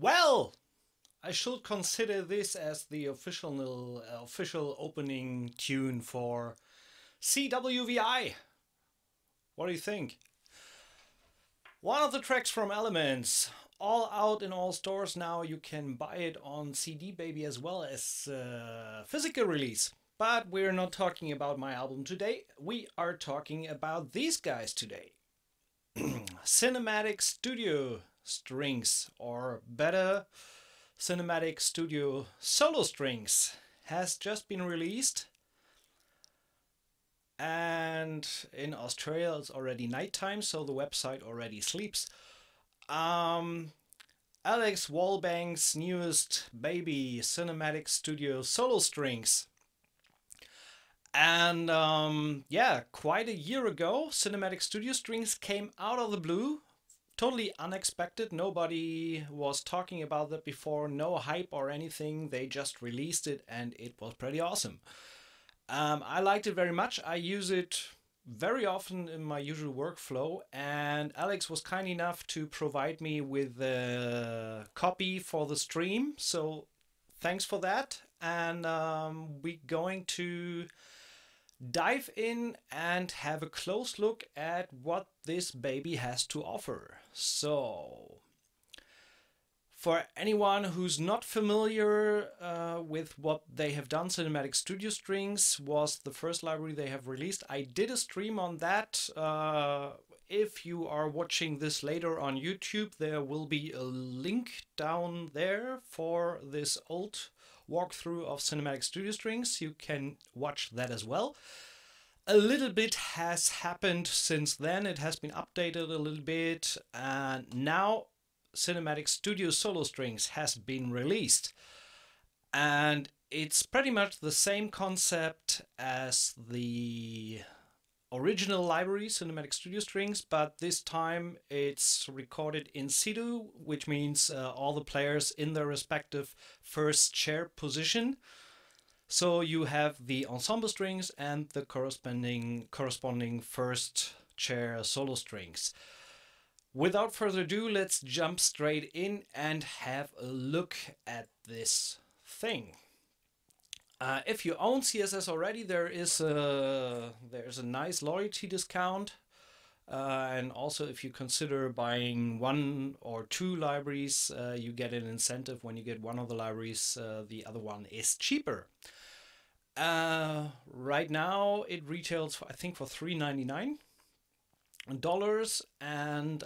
Well, I should consider this as the official opening tune for CWVI. What do you think? One of the tracks from Elements, all out in all stores now. You can buy it on CD Baby as well as physical release. But we're not talking about my album today. We are talking about these guys today. Cinematic Studio Strings, or better, Cinematic Studio Solo Strings, has just been released. And in Australia it's already nighttime, so the website already sleeps. Alex Wallbank's newest baby, Cinematic Studio Solo Strings. And yeah, quite a year ago, Cinematic Studio Strings came out of the blue. Totally unexpected. Nobody was talking about that before. No hype or anything. They just released it and it was pretty awesome. I liked it very much. I use it very often in my usual workflow, and Alex was kind enough to provide me with a copy for the stream. So thanks for that. And we're going to dive in and have a close look at what this baby has to offer. So for anyone who's not familiar with what they have done, Cinematic Studio Strings was the first library they have released. I did a stream on that. If you are watching this later on YouTube, there will be a link down there for this old walkthrough of Cinematic Studio Strings. You can watch that as well. A little bit has happened since then. It has been updated a little bit, and now Cinematic Studio Solo Strings has been released. And it's pretty much the same concept as the original library, Cinematic Studio Strings, but this time it's recorded in situ, which means all the players in their respective first chair position. So you have the ensemble strings and the corresponding first chair solo strings. Without further ado, let's jump straight in and have a look at this thing. If you own CSS already, there's a nice loyalty discount. And also if you consider buying one or two libraries, you get an incentive. When you get one of the libraries, the other one is cheaper. Right now it retails, I think, for $3.99. And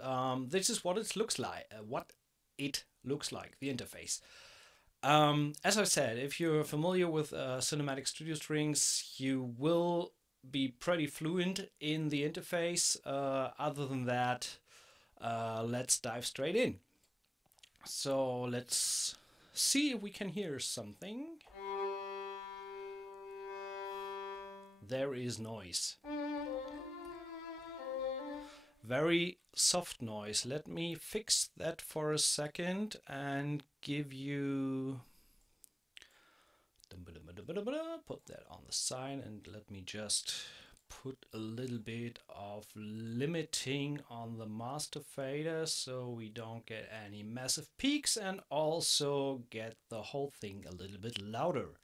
this is what it looks like. The interface. As I said, if you're familiar with Cinematic Studio Strings, you will be pretty fluent in the interface. Other than that, let's dive straight in. So let's see if we can hear something. There is noise. Very soft noise. Let me fix that for a second and give you... Put that on the side and let me just put a little bit of limiting on the master fader so we don't get any massive peaks and also get the whole thing a little bit louder.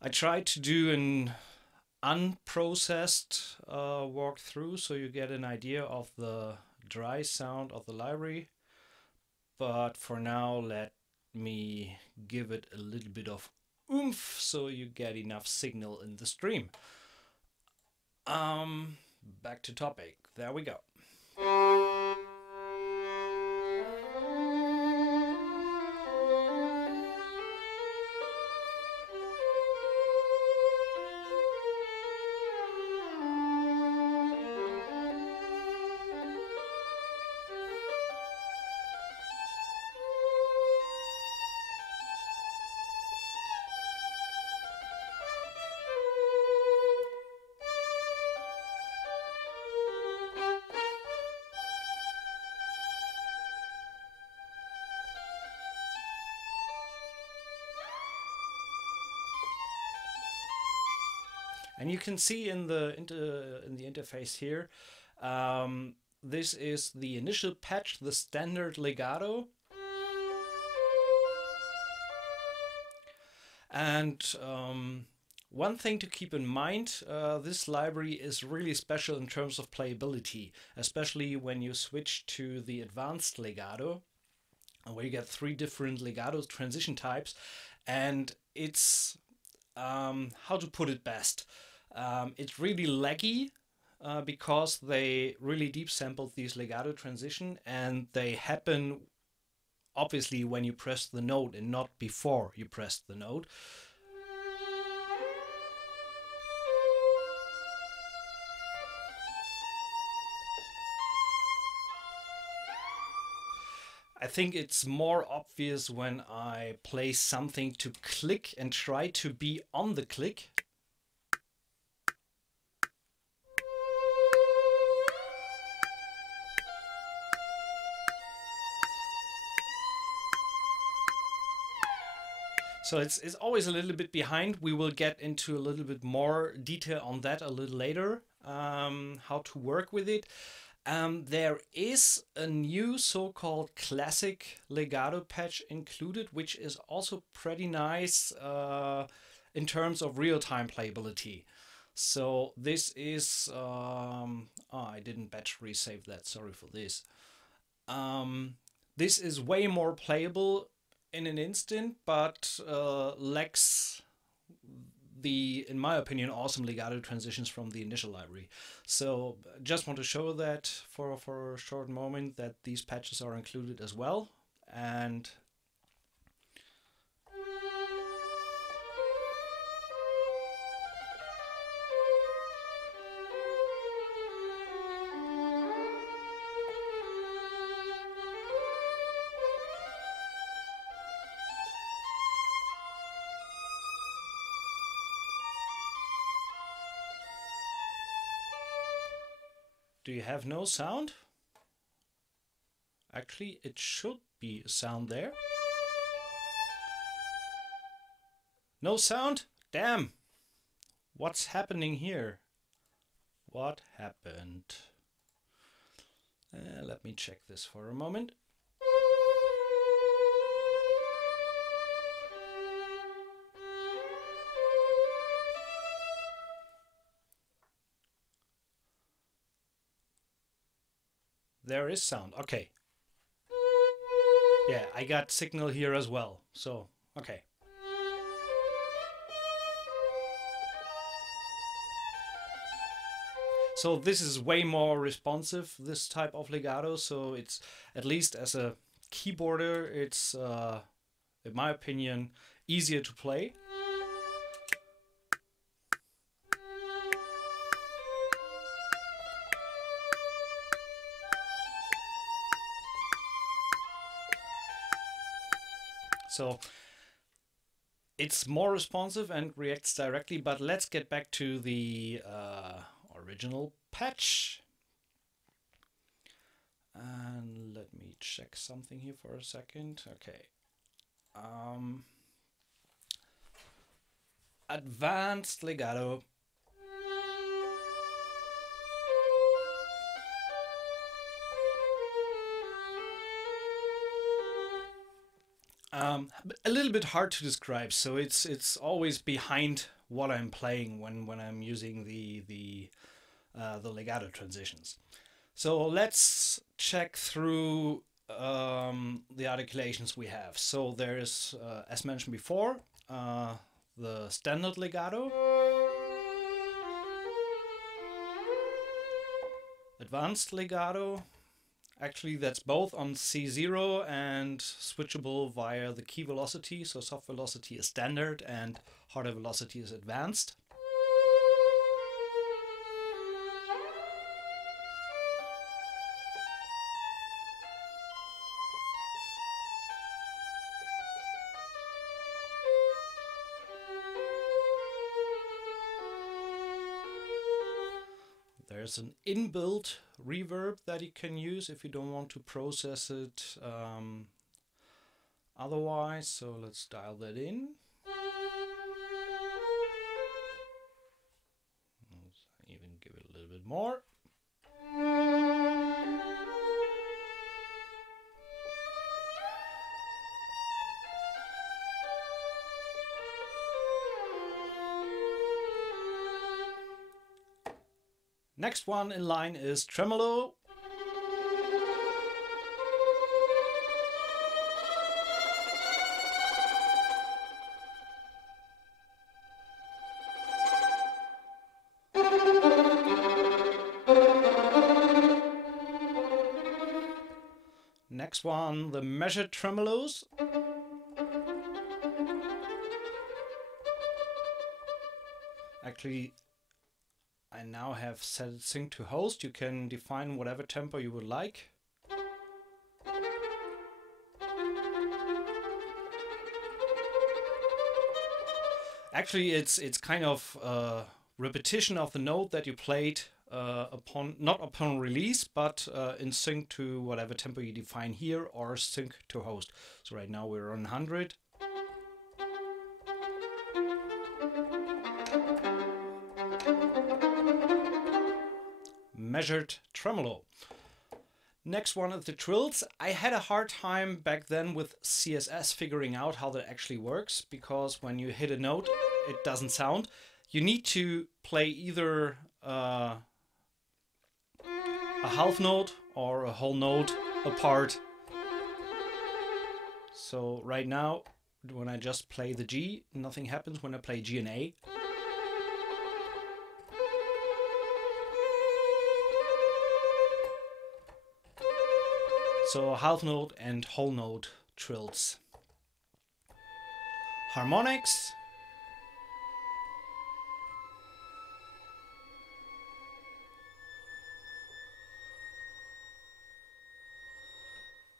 I tried to do an unprocessed walkthrough so you get an idea of the dry sound of the library, but for now let me give it a little bit of oomph so you get enough signal in the stream. Back to topic. There we go. And you can see in the interface here, this is the initial patch, the standard Legato. And one thing to keep in mind, this library is really special in terms of playability, especially when you switch to the advanced legato, where you get 3 different legato transition types. And it's, how to put it best, it's really laggy, because they really deep sampled these legato transition, and they happen obviously when you press the note and not before you press the note. I think it's more obvious when I play something to click and try to be on the click. So it's always a little bit behind. We will get into a little bit more detail on that a little later, how to work with it. There is a new so-called classic legato patch included, which is also pretty nice in terms of real-time playability. So this is, I didn't batch resave that, sorry for this. This is way more playable in an instant, but lacks the, in my opinion, awesome legato transitions from the initial library. So just want to show that for a short moment that these patches are included as well. And do you have no sound? Actually, it should be a sound there. No sound? Damn! What's happening here? What happened? Let me check this for a moment. There is sound. Okay. Yeah, I got signal here as well. So, okay. So this is way more responsive, this type of legato. So it's, at least as a keyboarder, it's, in my opinion, easier to play. So it's more responsive and reacts directly, but let's get back to the original patch. And let me check something here for a second. Okay. Advanced legato. A little bit hard to describe, so it's always behind what I'm playing when I'm using the legato transitions. So let's check through the articulations we have. So there's, as mentioned before, the standard legato, advanced legato. Actually, that's both on C0 and switchable via the key velocity. So soft velocity is standard and harder velocity is advanced. There's an inbuilt reverb that you can use if you don't want to process it otherwise. So let's dial that in. Let's even give it a little bit more. Next one in line is tremolo. Next one, the measured tremolos. Actually, I now have set it sync to host. You can define whatever tempo you would like. Actually, it's kind of repetition of the note that you played not upon release, but in sync to whatever tempo you define here, or sync to host. So right now we're on 100. Measured tremolo. Next one is the trills. I had a hard time back then with CSS figuring out how that actually works, because when you hit a note, it doesn't sound. You need to play either a half note or a whole note apart. So right now, when I just play the G, nothing happens. When I play G and A, so half note and whole note trills. Harmonics.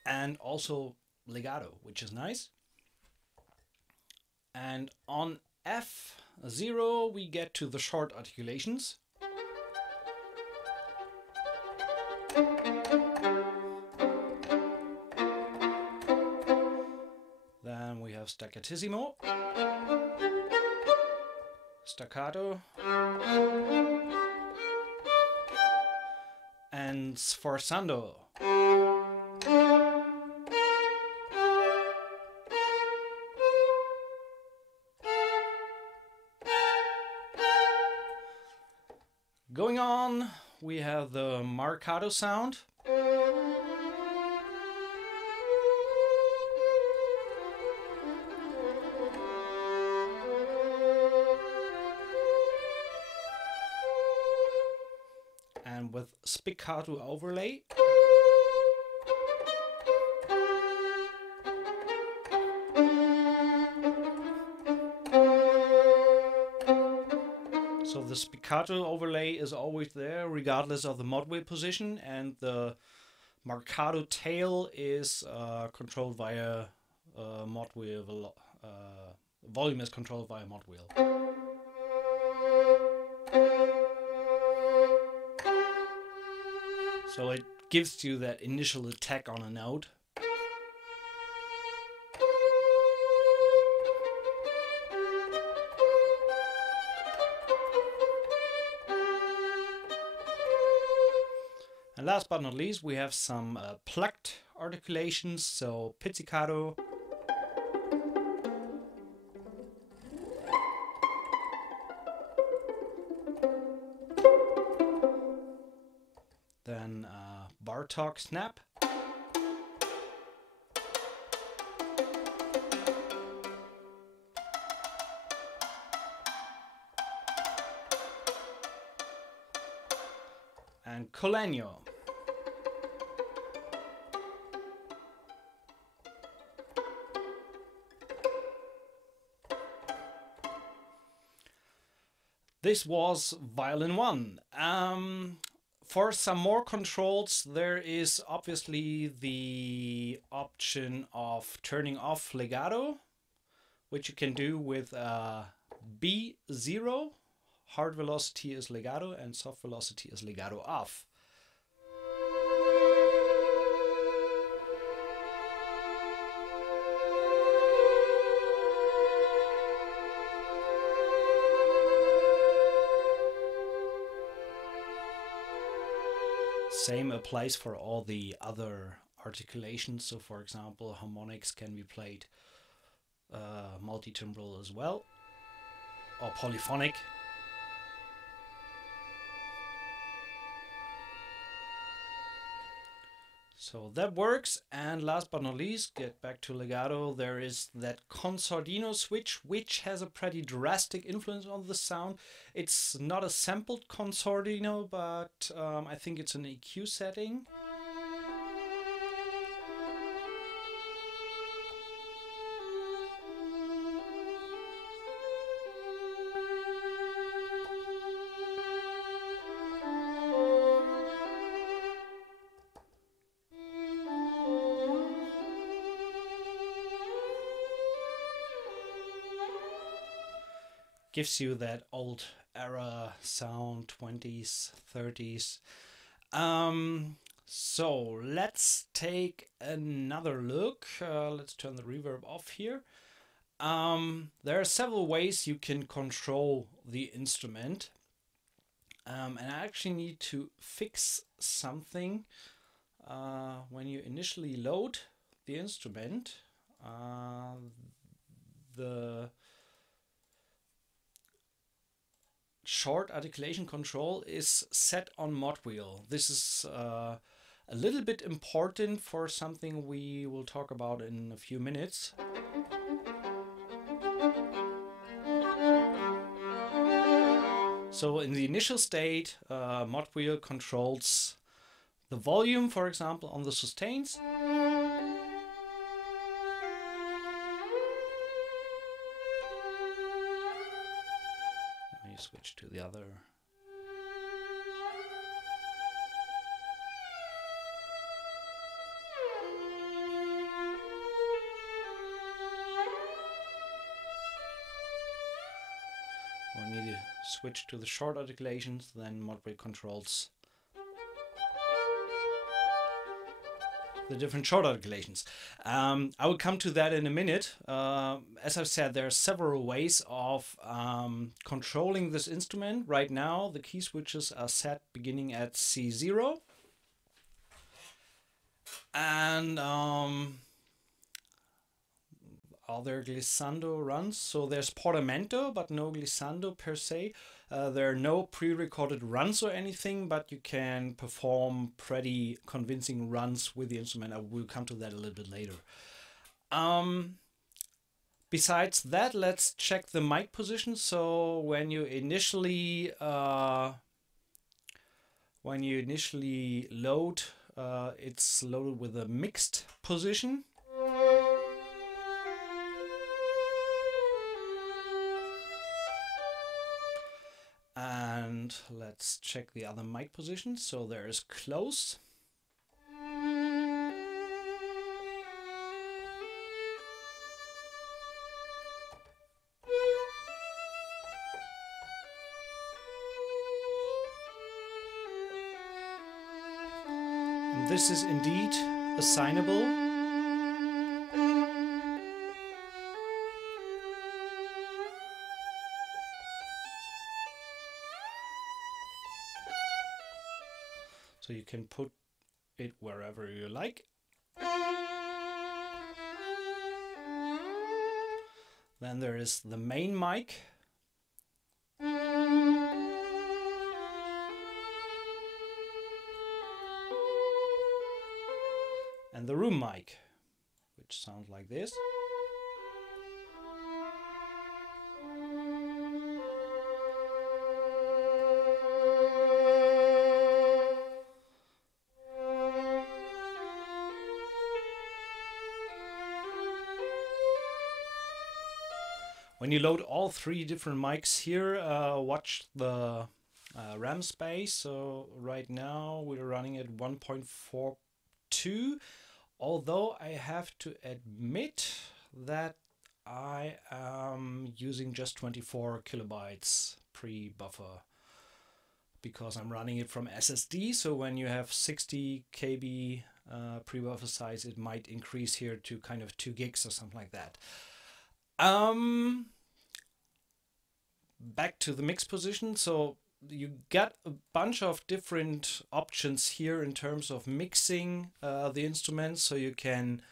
And also legato, which is nice. And on F0 we get to the short articulations. Then we have staccatissimo, staccato, and sforzando. Going on, we have the marcato sound. And with spiccato overlay. So the spiccato overlay is always there regardless of the mod wheel position, and the marcato tail is controlled via mod wheel. Volume is controlled via mod wheel. So it gives you that initial attack on a note. And last but not least, we have some plucked articulations, so pizzicato, then Bartok snap, and Colegno. This was violin 1. For some more controls, there is obviously the option of turning off legato, which you can do with B0. Hard velocity is legato and soft velocity is legato off. Same applies for all the other articulations. So for example, harmonics can be played multi-timbral as well, or polyphonic. So that works. And last but not least, get back to Legato, there is that Consordino switch, which has a pretty drastic influence on the sound. It's not a sampled Consordino, but I think it's an EQ setting. Gives you that old era sound, 20s, 30s. So let's take another look. Let's turn the reverb off here. There are several ways you can control the instrument. And I actually need to fix something. When you initially load the instrument, the short articulation control is set on mod wheel. This is a little bit important for something we will talk about in a few minutes. So in the initial state, mod wheel controls the volume, for example, on the sustains. Switch to the other. We need to switch to the short articulations, then mod wheel controls the different short articulations. I will come to that in a minute. As I've said, there are several ways of controlling this instrument. Right now, the key switches are set beginning at C0. And other glissando runs. So there's portamento, but no glissando per se. There are no pre-recorded runs or anything, but you can perform pretty convincing runs with the instrument. I will come to that a little bit later. Besides that, let's check the mic position. So when you initially load, it's loaded with a mixed position. And let's check the other mic position. So there is close. And this is indeed assignable. So you can put it wherever you like. Then there is the main mic. And the room mic, which sounds like this. When you load all three different mics here, watch the RAM space. So right now we're running at 1.42, although I have to admit that I am using just 24 kilobytes pre-buffer because I'm running it from SSD. So when you have 60 KB pre-buffer size, it might increase here to kind of 2 gigs or something like that. Back to the mix position. So you get a bunch of different options here in terms of mixing the instruments. So you can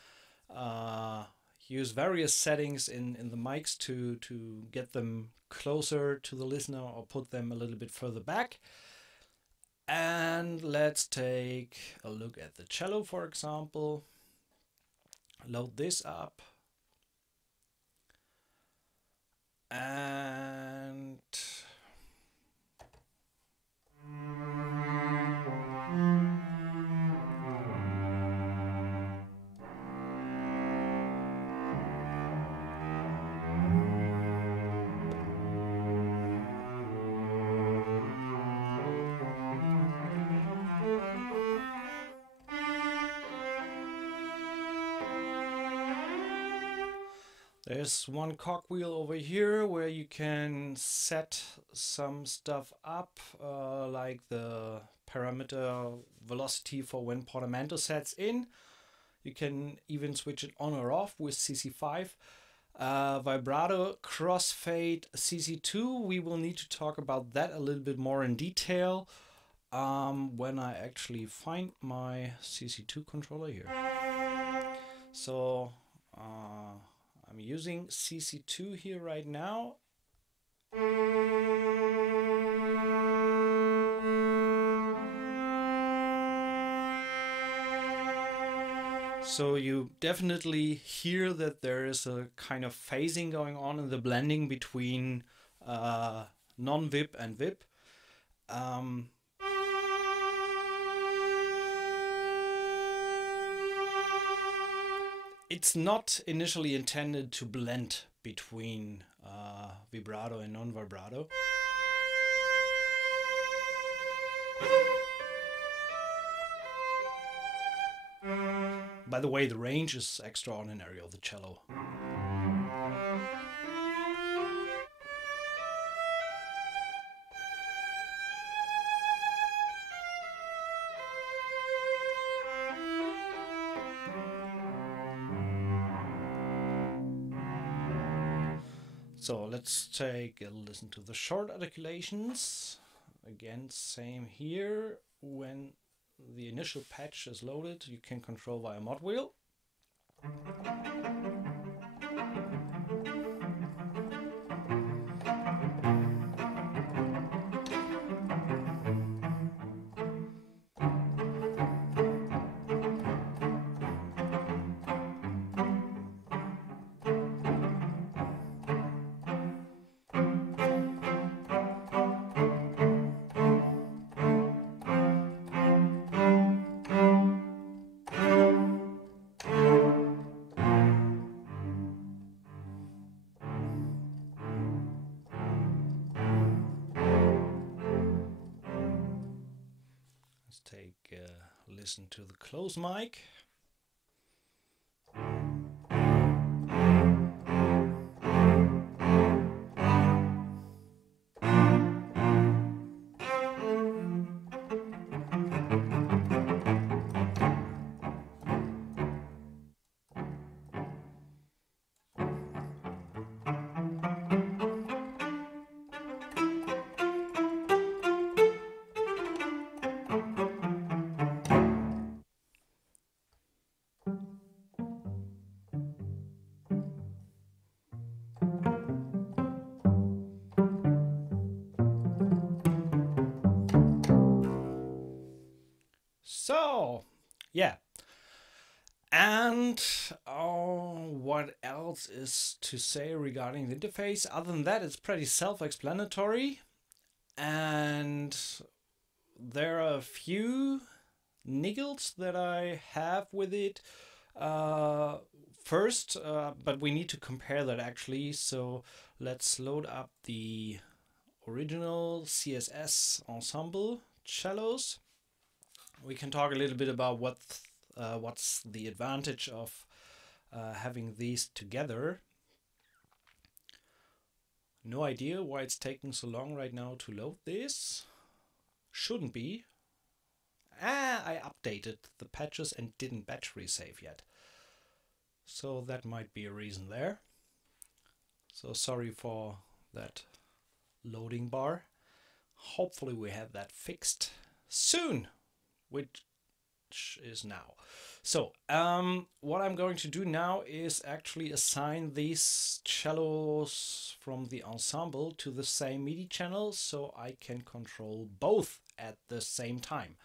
use various settings in the mics to get them closer to the listener or put them a little bit further back. And let's take a look at the cello, for example. Load this up. And there's one cogwheel over here where you can set some stuff up, like the parameter velocity for when portamento sets in. You can even switch it on or off with CC5. Vibrato crossfade CC2, we will need to talk about that a little bit more in detail when I actually find my CC2 controller here. So I'm using CC2 here right now. So you definitely hear that there is a kind of phasing going on in the blending between non-VIP and VIP. It's not initially intended to blend between vibrato and non-vibrato. By the way, the range is extraordinary of the cello. So let's take a listen to the short articulations. Again, same here. When the initial patch is loaded, you can control via mod wheel. Let's take a listen to the close mic. So, yeah. And what else is to say regarding the interface? Other than that, it's pretty self-explanatory. And there are a few niggles that I have with it. First, but we need to compare that actually. So let's load up the original CSSS ensemble cellos. We can talk a little bit about what's the advantage of having these together. No idea why it's taking so long right now to load this. Shouldn't be. I updated the patches and didn't battery save yet. So that might be a reason there. So sorry for that loading bar. Hopefully we have that fixed soon. Which which is now. So what I'm going to do now is actually assign these cellos from the ensemble to the same MIDI channel so I can control both at the same time.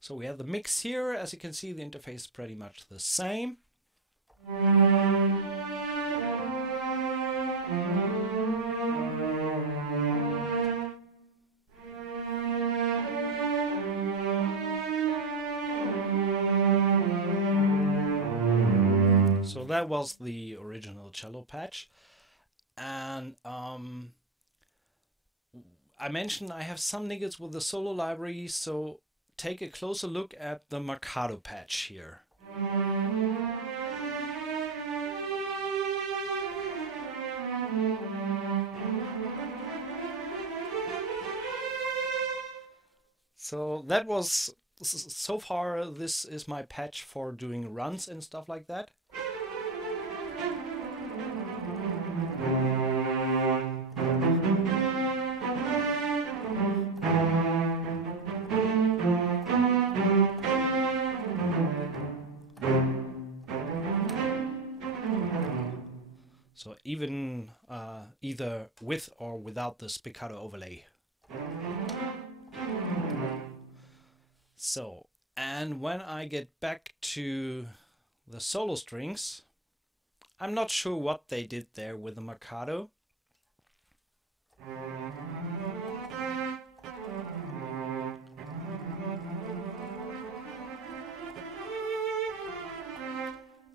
So we have the mix here. As you can see, the interface is pretty much the same. So that was the original cello patch. And I mentioned I have some niggles with the solo library, so take a closer look at the Mercado patch here. So that was, so far this is my patch for doing runs and stuff like that. So even either with or without the spiccato overlay. So, and when I get back to the solo strings, I'm not sure what they did there with the Mercado.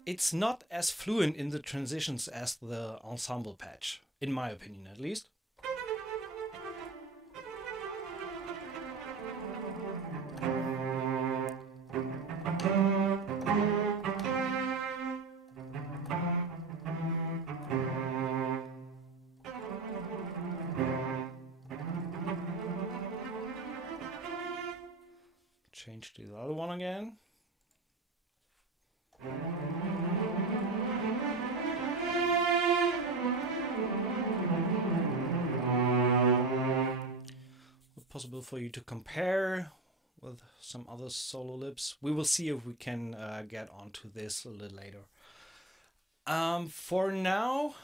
It's not as fluent in the transitions as the ensemble patch, in my opinion at least. Change to the other one again. Possible for you to compare with some other solo lips. We will see if we can get onto this a little later. For now,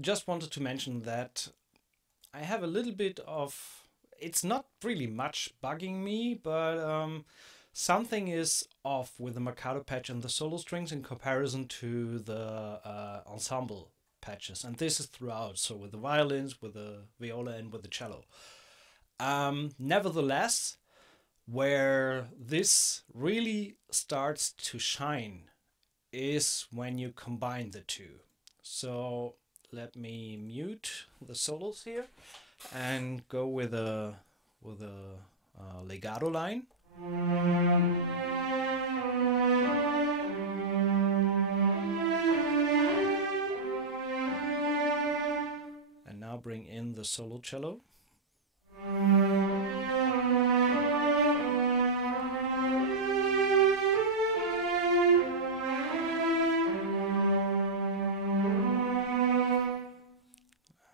just wanted to mention that I have a little bit of, it's not really much bugging me, but something is off with the Mercado patch and the solo strings in comparison to the ensemble patches, and this is throughout, so with the violins, with the viola, and with the cello. Nevertheless, where this really starts to shine is when you combine the two. So let me mute the solos here and go with a legato line. And now bring in the solo cello.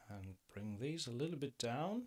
And bring these a little bit down.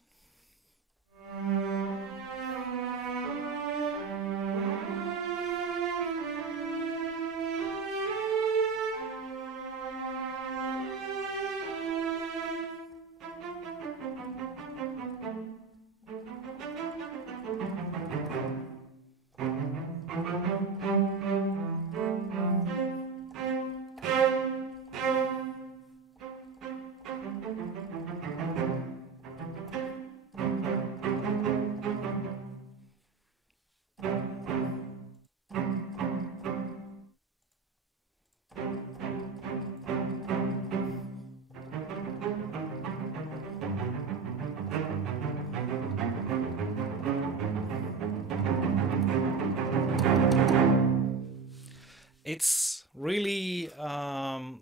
It's really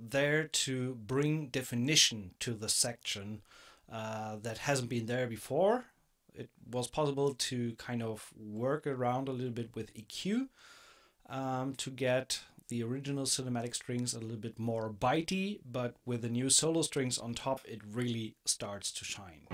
there to bring definition to the section that hasn't been there before. It was possible to kind of work around a little bit with EQ to get the original cinematic strings a little bit more bitey, but with the new solo strings on top, it really starts to shine.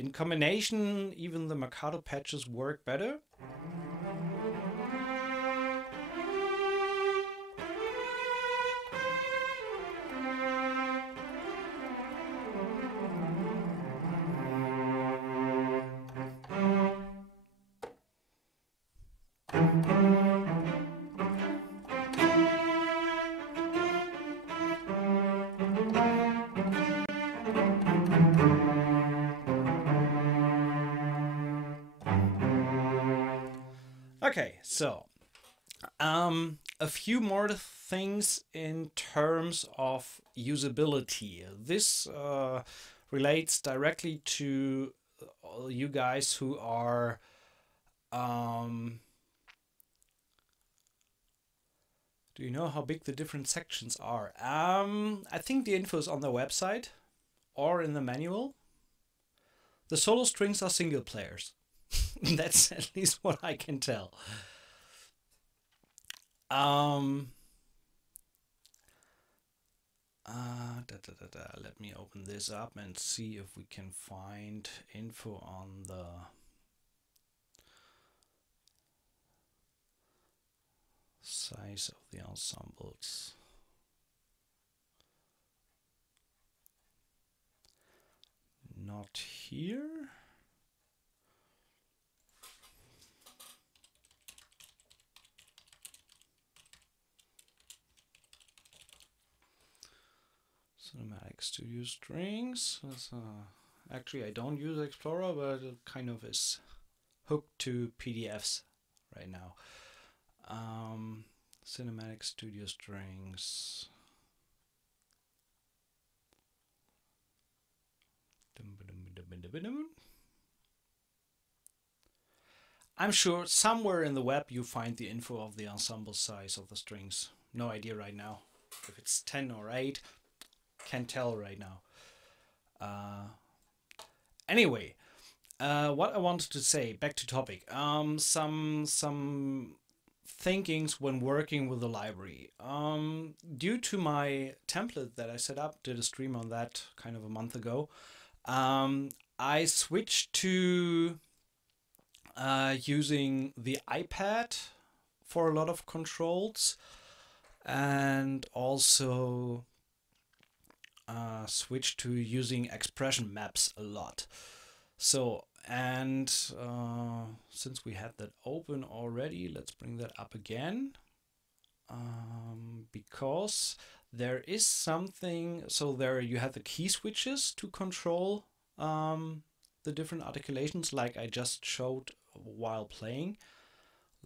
in combination, even the Legato patches work better. Okay, so a few more things in terms of usability. This relates directly to all you guys who are do you know how big the different sections are? I think the info is on the website or in the manual. The solo strings are single players. That's at least what I can tell. Let me open this up and see if we can find info on the size of the ensembles. Not here. Cinematic Studio Strings. Actually, I don't use Explorer, but it kind of is hooked to PDFs right now. Cinematic Studio Strings. I'm sure somewhere in the web you find the info of the ensemble size of the strings. No idea right now. If it's 10 or 8, can't tell right now. Anyway, what I wanted to say, back to topic. Some thinkings when working with the library. Due to my template that I set up, did a stream on that kind of a month ago. I switched to using the iPad for a lot of controls, and also switched to using expression maps a lot. So, and since we had that open already, let's bring that up again, because there is something. So there you have the key switches to control the different articulations, like I just showed while playing.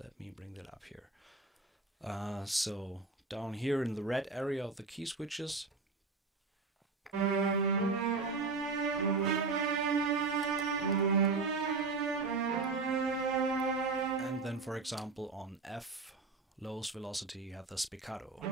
Let me bring that up here. So down here in the red area of the key switches, and then for example on F, lowest velocity, you have the spiccato.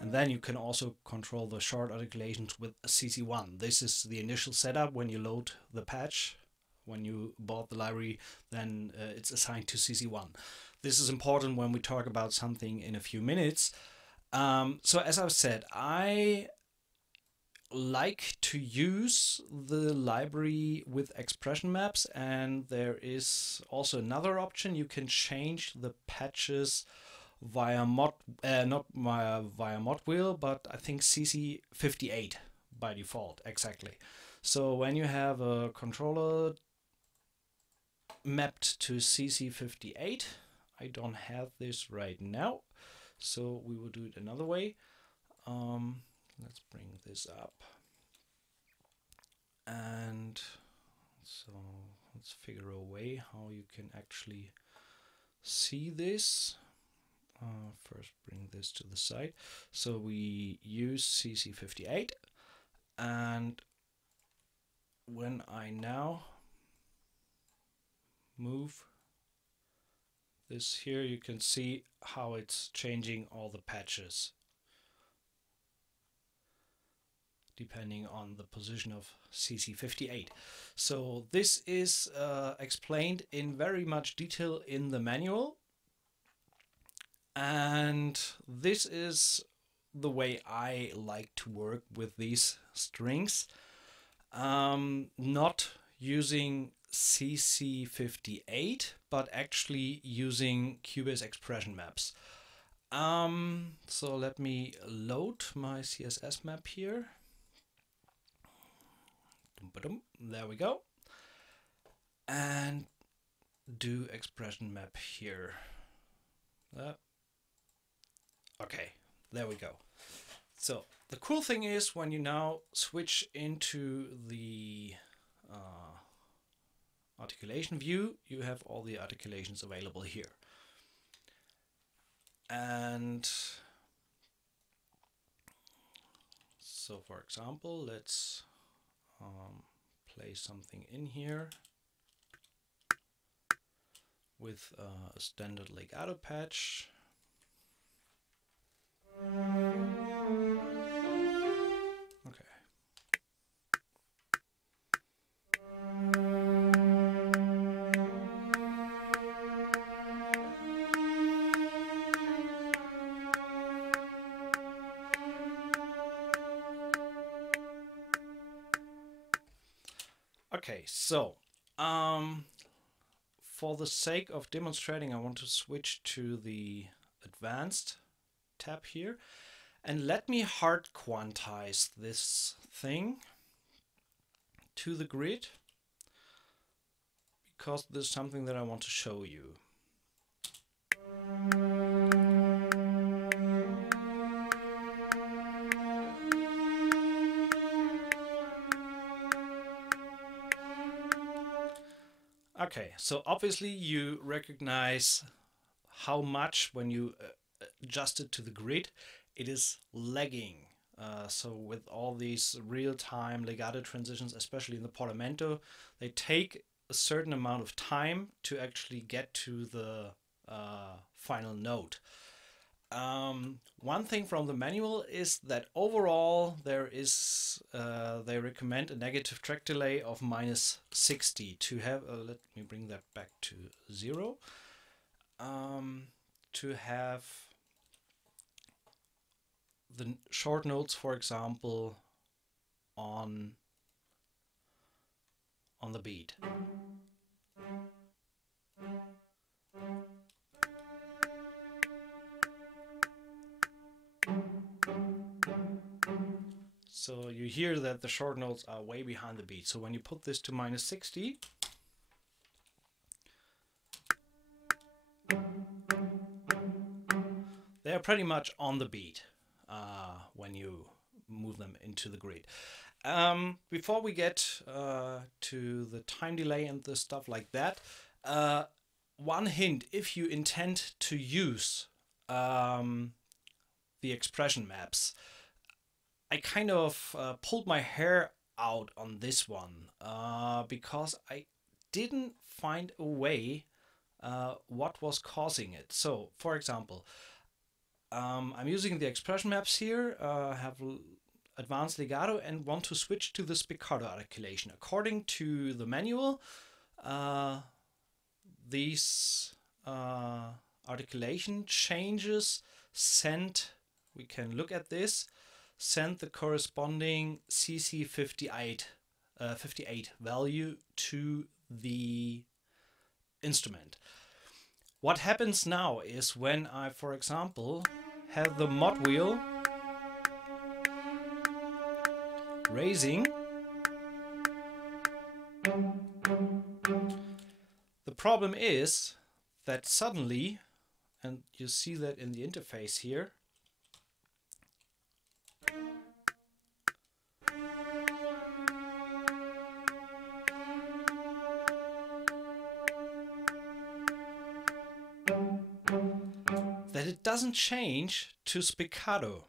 And then you can also control the short articulations with CC1. This is the initial setup when you load the patch. When you bought the library, then it's assigned to CC1. This is important when we talk about something in a few minutes. So as I've said, I like to use the library with expression maps, and there is also another option. You can change the patches via not via mod wheel, but I think CC58 by default, exactly. So when you have a controller mapped to CC58, I don't have this right now, so we will do it another way. Let's bring this up, and so let's figure a way how you can actually see this. First bring this to the side. So we use CC58, and when I now move this here, you can see how it's changing all the patches depending on the position of CC58. So this is explained in very much detail in the manual. And this is the way I like to work with these strings. Not using CC58, but actually using Cubase expression maps. So let me load my CSS map here. There we go. And do expression map here. Okay, there we go. So the cool thing is when you now switch into the articulation view, you have all the articulations available here. And so for example, let's play something in here with a standard legato patch. Okay. Okay, so for the sake of demonstrating, I want to switch to the advanced tab here, and let me hard quantize this thing to the grid, because this is something that I want to show you. Okay, so obviously you recognize how much when you adjust it to the grid, it is lagging. So with all these real-time legato transitions, especially in the portamento, they take a certain amount of time to actually get to the final note. One thing from the manual is that overall there is they recommend a negative track delay of -60 to have let me bring that back to 0, to have the short notes, for example, on the beat. So you hear that the short notes are way behind the beat. So when you put this to -60, they are pretty much on the beat when you move them into the grid. Before we get to the time delay and the stuff like that, one hint: if you intend to use the expression maps, I kind of pulled my hair out on this one because I didn't find a way what was causing it. So, for example, I'm using the expression maps here, have advanced legato, and want to switch to the spiccato articulation. According to the manual, these articulation changes send, we can look at this, send the corresponding CC58 58 value to the instrument. What happens now is when I, for example, have the mod wheel raising, the problem is that suddenly, and you see that in the interface here, that it doesn't change to spiccato.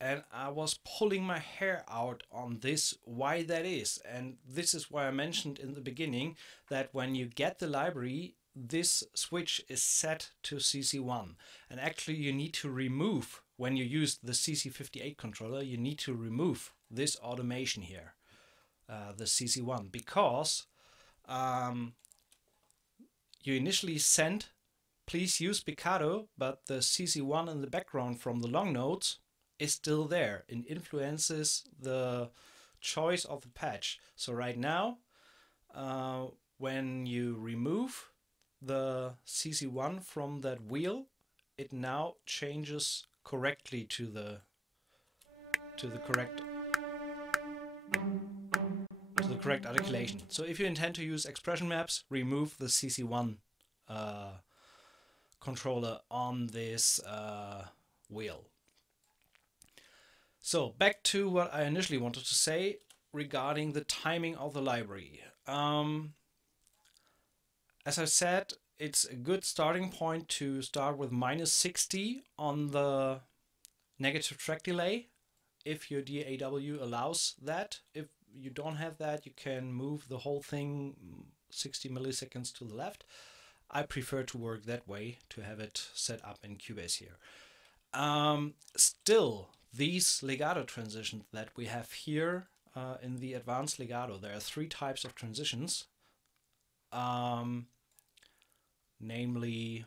And I was pulling my hair out on this, why that is. And this is why I mentioned in the beginning that when you get the library, this switch is set to CC1. And actually you need to remove, when you use the CC58 controller, you need to remove this automation here, the CC1, because you initially sent, please use spiccato, but the CC1 in the background from the long notes is still there and influences the choice of the patch. So right now, when you remove the CC1 from that wheel, it now changes correctly to the correct articulation. So if you intend to use expression maps, remove the CC1 controller on this wheel. So back to what I initially wanted to say regarding the timing of the library. As I said, it's a good starting point to start with -60 on the negative track delay, if your DAW allows that. If you don't have that, you can move the whole thing 60 milliseconds to the left. I prefer to work that way, to have it set up in Cubase here. Still, these legato transitions that we have here in the advanced legato, there are 3 types of transitions. Namely,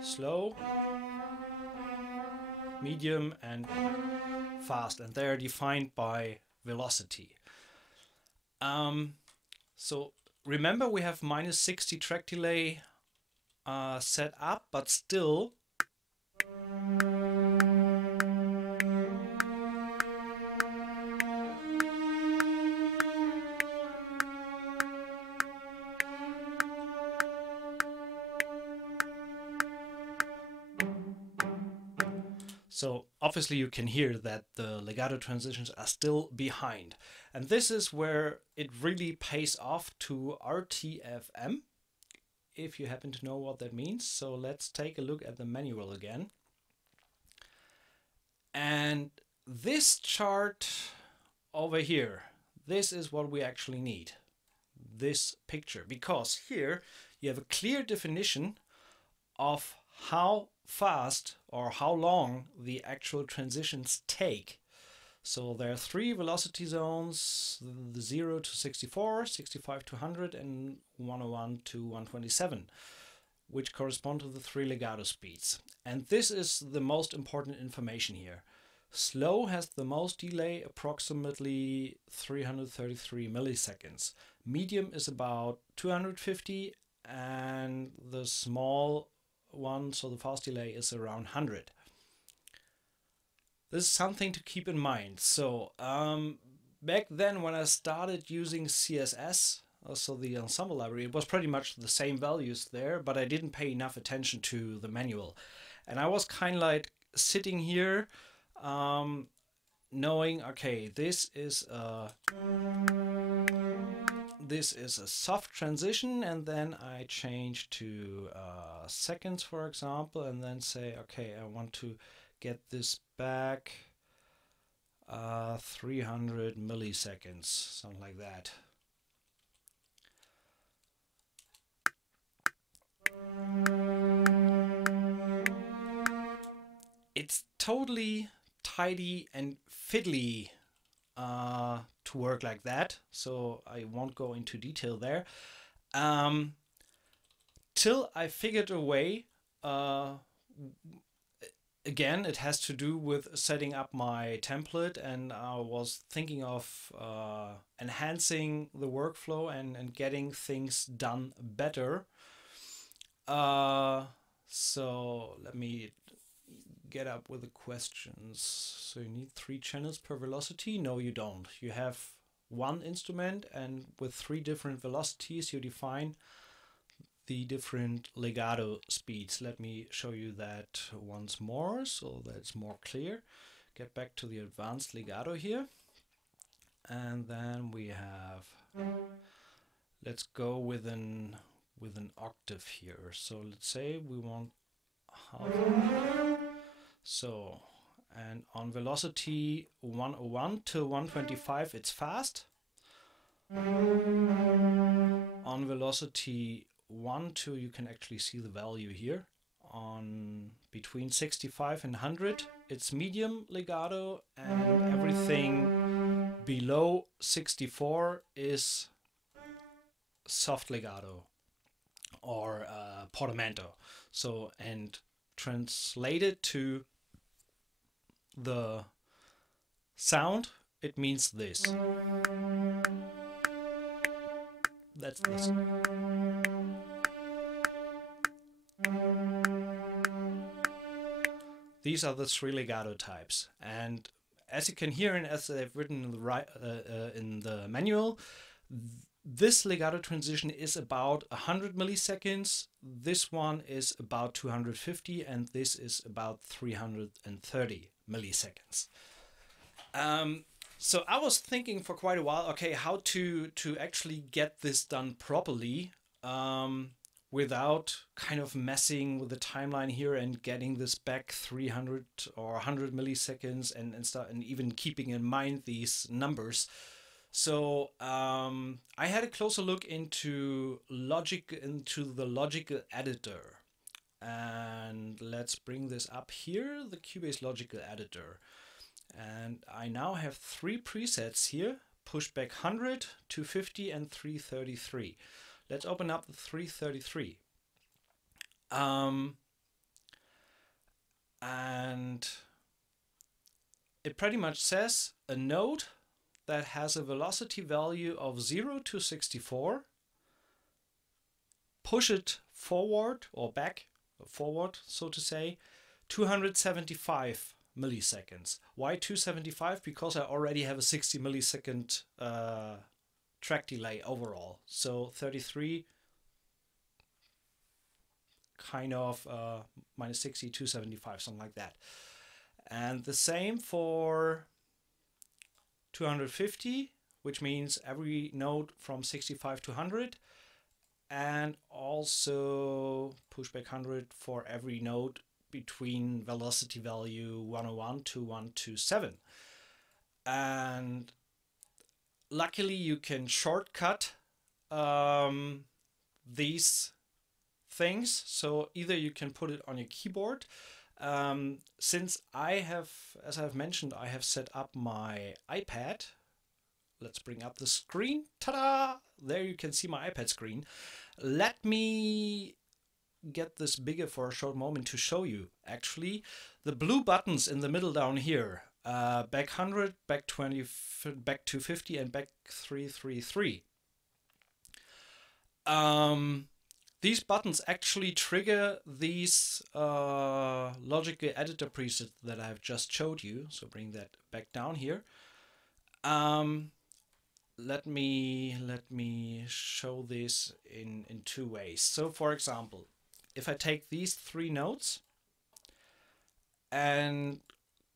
slow, medium, and fast, and they are defined by velocity. So remember, we have -60 track delay set up, but still so obviously you can hear that the legato transitions are still behind. And this is where it really pays off to RTFM, if you happen to know what that means. So let's take a look at the manual again. And this chart over here, this is what we actually need. This picture, because here you have a clear definition of how fast or how long the actual transitions take. So there are 3 velocity zones, the 0 to 64, 65 to 100, and 101 to 127, which correspond to the 3 legato speeds. And this is the most important information here. Slow has the most delay, approximately 333 milliseconds. Medium is about 250, and the small one, so the fast delay, is around 100. This is something to keep in mind. So back then when I started using CSS, also the ensemble library, it was pretty much the same values there, but I didn't pay enough attention to the manual. And I was kind of like sitting here knowing, okay, this is a soft transition, and then I change to seconds, for example, and then say, okay, I want to get this back 300 milliseconds, something like that. It's totally tidy and fiddly to work like that, so I won't go into detail there. Till I figured a way, again, it has to do with setting up my template, and I was thinking of enhancing the workflow and getting things done better. So let me get up with the questions. So you need 3 channels per velocity? No, you don't. You have 1 instrument, and with 3 different velocities you define the different legato speeds. Let me show you that once more so that it's more clear. Get back to the advanced legato here, and then we have, let's go with an octave here. So let's say we want half. So, and on velocity 101 till 125 it's fast. On velocity 1 to, you can actually see the value here. On between 65 and 100 it's medium legato, and everything below 64 is soft legato or portamento. So, and translated to the sound, it means this. That's this. These are the three legato types, and as you can hear and as they've written in the manual, this legato transition is about 100 milliseconds, this one is about 250, and this is about 330 milliseconds. So I was thinking for quite a while, okay, how to actually get this done properly without kind of messing with the timeline here and getting this back 300 or 100 milliseconds and even keeping in mind these numbers. So I had a closer look into the logical editor, and let's bring this up here, the Cubase logical editor. And I now have three presets here: pushback 100, 250, and 333. Let's open up the 333. And it pretty much says a note that has a velocity value of 0 to 64. Push it forward or back, forward, so to say, 275 milliseconds. Why 275? Because I already have a 60 millisecond track delay overall. So 33 kind of minus 60, 275, something like that. And the same for 250, which means every note from 65 to 100, and also pushback 100 for every note between velocity value 101 to 127. And luckily you can shortcut these things, so either you can put it on your keyboard. Since I have, as I've mentioned, I have set up my iPad. Let's bring up the screen. Ta-da! There you can see my iPad screen. Let me get this bigger for a short moment to show you. Actually, the blue buttons in the middle down here, back 100, back 20, back 250, and back 333. These buttons actually trigger these logical editor presets that I have just showed you. So bring that back down here. Let me show this in two ways. So for example, if I take these three notes and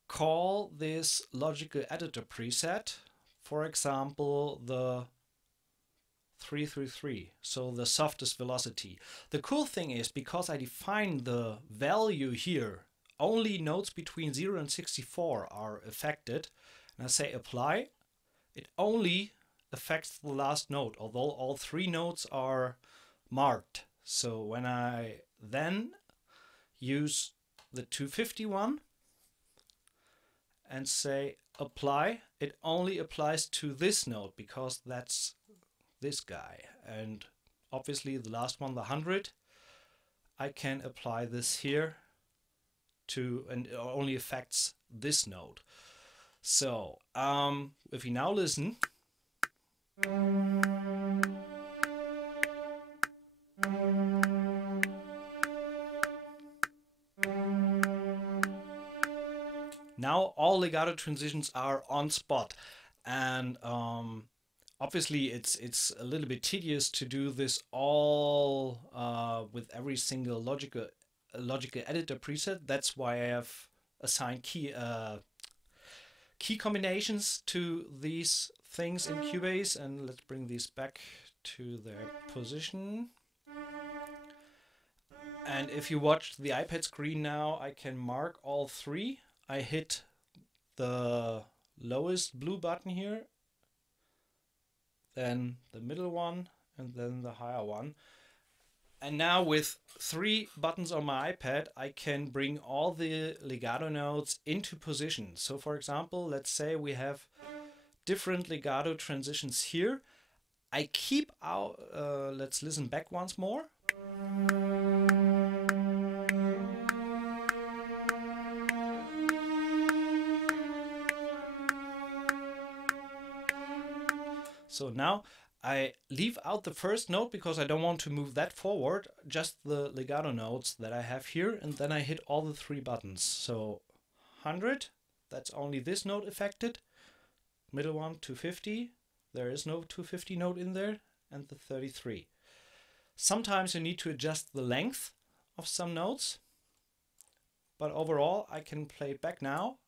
call this logical editor preset, for example, the 333, so the softest velocity. The cool thing is, because I define the value here, only notes between 0 and 64 are affected, and I say apply, it only affects the last note, although all three notes are marked. So when I then use the 251 and say apply, it only applies to this note because that's this guy. And obviously the last one, the 100, I can apply this here to, and it only affects this note. So if you now listen, now all legato transitions are on spot, and obviously it's a little bit tedious to do this all with every single logical editor preset. That's why I have assigned key combinations to these things in Cubase, and let's bring these back to their position. And if you watch the iPad screen now, I can mark all three. I hit the lowest blue button here, then the middle one, and then the higher one. And now with three buttons on my iPad, I can bring all the legato notes into position. So for example, let's say we have different legato transitions here, I keep out, let's listen back once more. So now I leave out the first note because I don't want to move that forward, just the legato notes that I have here, and then I hit all the 3 buttons. So 100, that's only this note affected. Middle one, 250, there is no 250 note in there, and the 33. Sometimes you need to adjust the length of some notes, but overall I can play back now.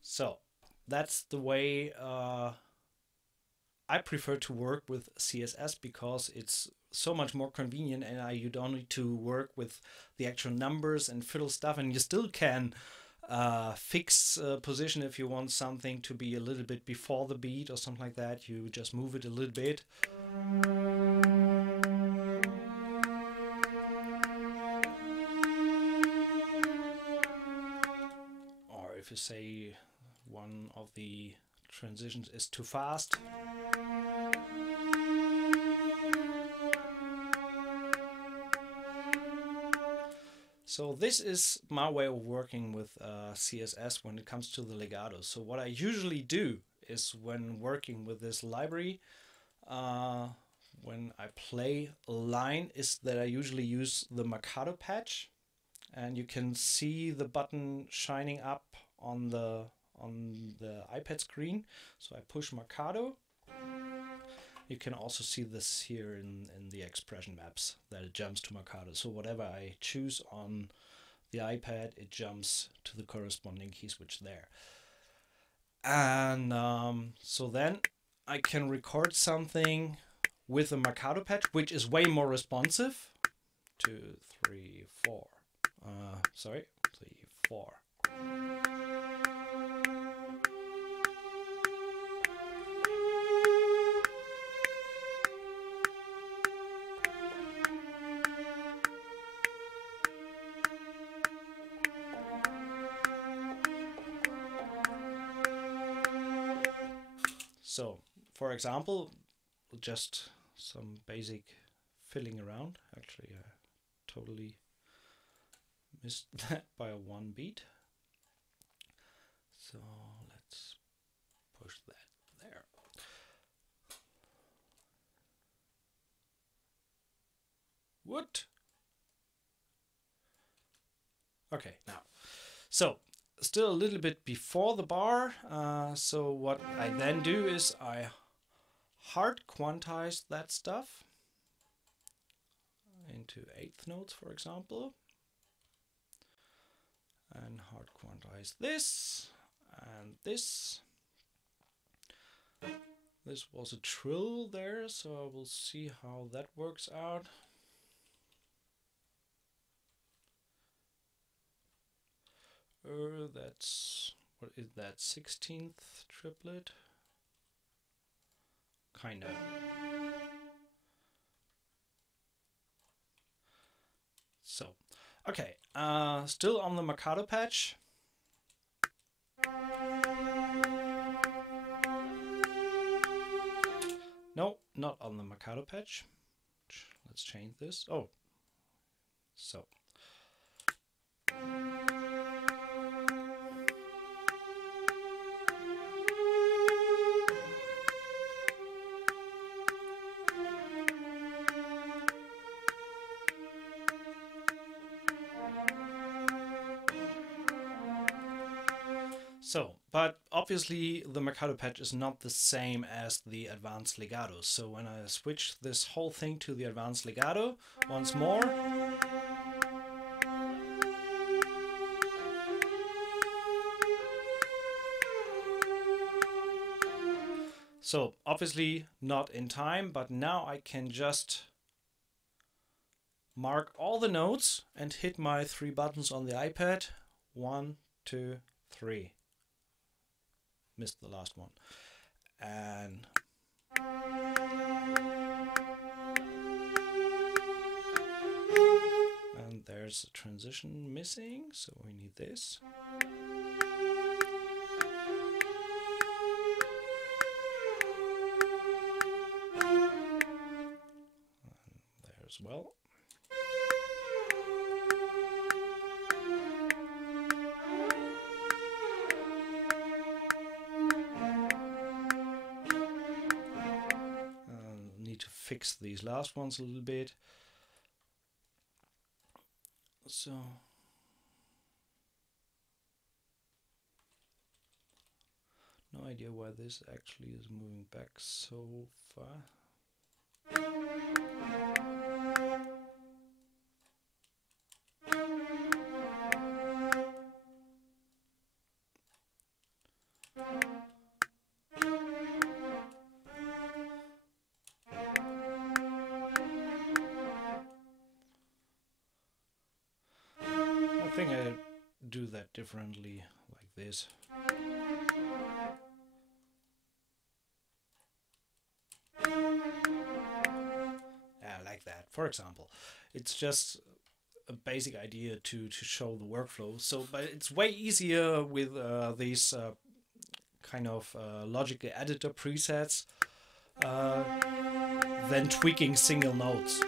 So that's the way I prefer to work with CSS, because it's so much more convenient, and you don't need to work with the actual numbers and fiddle stuff, and you still can fix position if you want something to be a little bit before the beat or something like that. You just move it a little bit. Or if you say one of the transitions is too fast. So this is my way of working with CSS when it comes to the legato. So what I usually do is, when working with this library, when I play a line, is that I usually use the Mercado patch, and you can see the button shining up on the iPad screen. So I push Mercado. You can also see this here in the expression maps, that it jumps to Mercado. So whatever I choose on the iPad, it jumps to the corresponding key switch there. And so then I can record something with the Mercado patch, which is way more responsive. 2, 3, 4. Sorry, 3, 4. So, for example, just some basic fiddling around. Actually, I totally missed that by 1 beat. So let's push that there. What? Okay, now. So, still a little bit before the bar. So what I then do is I hard quantize that stuff into 1/8 notes, for example, and hard quantize this and this. This was a trill there, so I will see how that works out. That's, what is that, 16th triplet? Kinda. So, okay, still on the Mercado patch. No, not on the Mercado patch. Let's change this. Oh, so. So, but obviously the Mercado patch is not the same as the advanced legato. So when I switch this whole thing to the advanced legato once more, so obviously not in time, but now I can just mark all the notes and hit my 3 buttons on the iPad. 1, 2, 3. Missed the last one. And And there's a transition missing, so we need this. And there as well. Need to fix these last ones a little bit. So no idea why this actually is moving back so far. I think I do that differently, like this. Yeah, like that, for example. It's just a basic idea to show the workflow. So, but it's way easier with these kind of logical editor presets than tweaking single notes.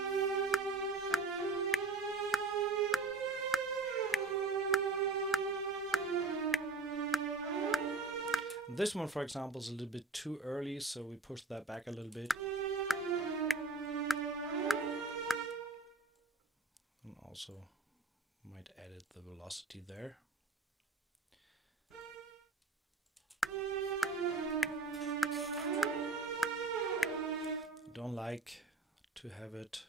This one, for example, is a little bit too early, so we push that back a little bit. And also might edit the velocity there. Don't like to have it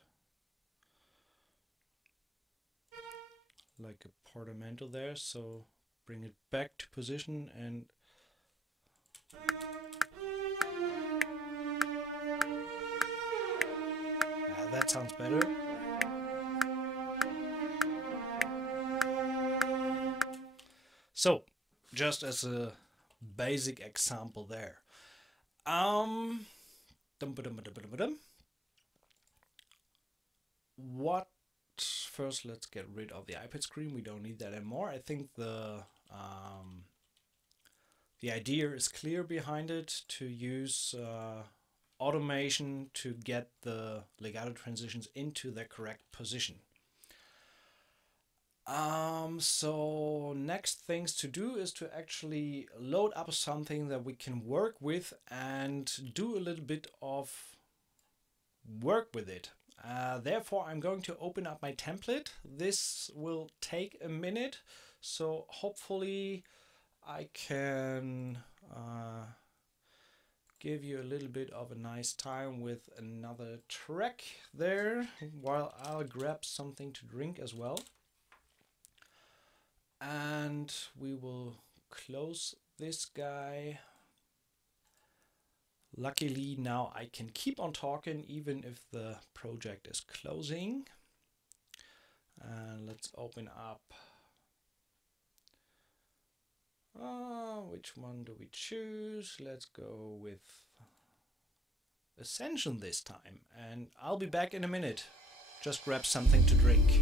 like a portamento there, so bring it back to position and that sounds better. So, just as a basic example there. What? First, let's get rid of the iPad screen. We don't need that anymore. I think the idea is clear behind it, to use automation to get the legato transitions into their correct position. So next things to do is to actually load up something that we can work with and do a little bit of work with it. Therefore, I'm going to open up my template. This will take a minute, so hopefully I can give you a little bit of a nice time with another track there, while I'll grab something to drink as well. And we will close this guy. Luckily now I can keep on talking even if the project is closing. And let's open up. Which one do we choose? Let's go with Ascension this time. And I'll be back in a minute. Just grab something to drink.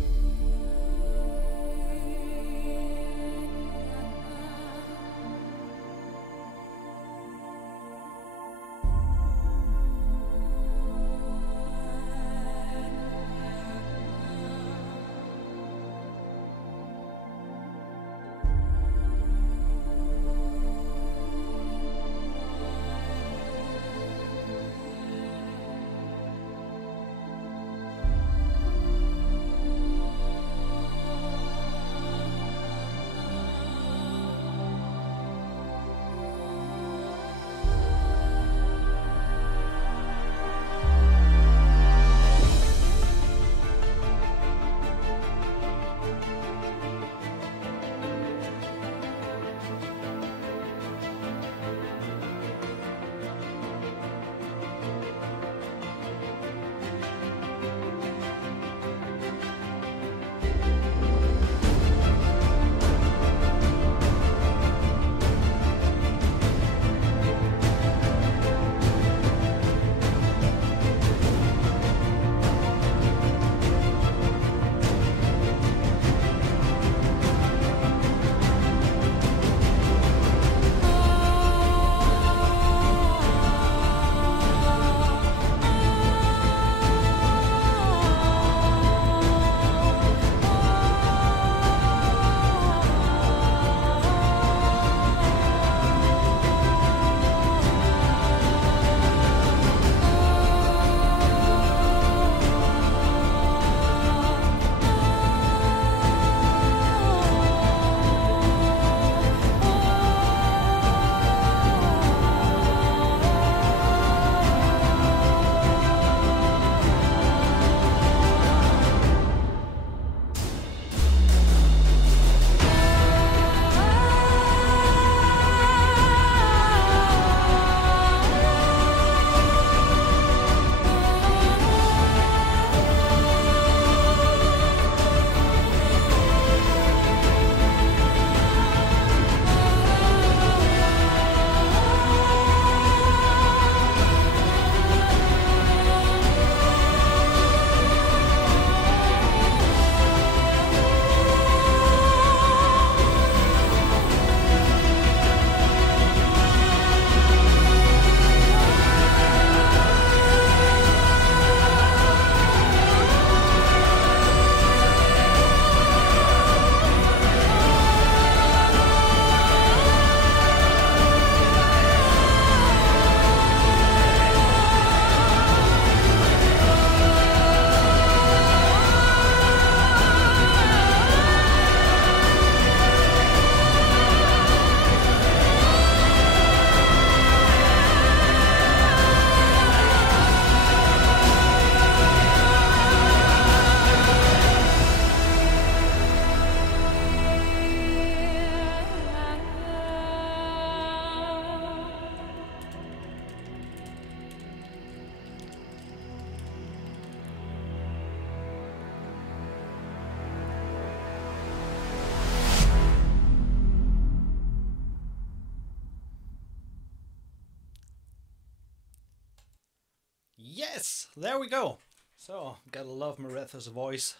Yes, there we go. So, gotta love Maretha's voice.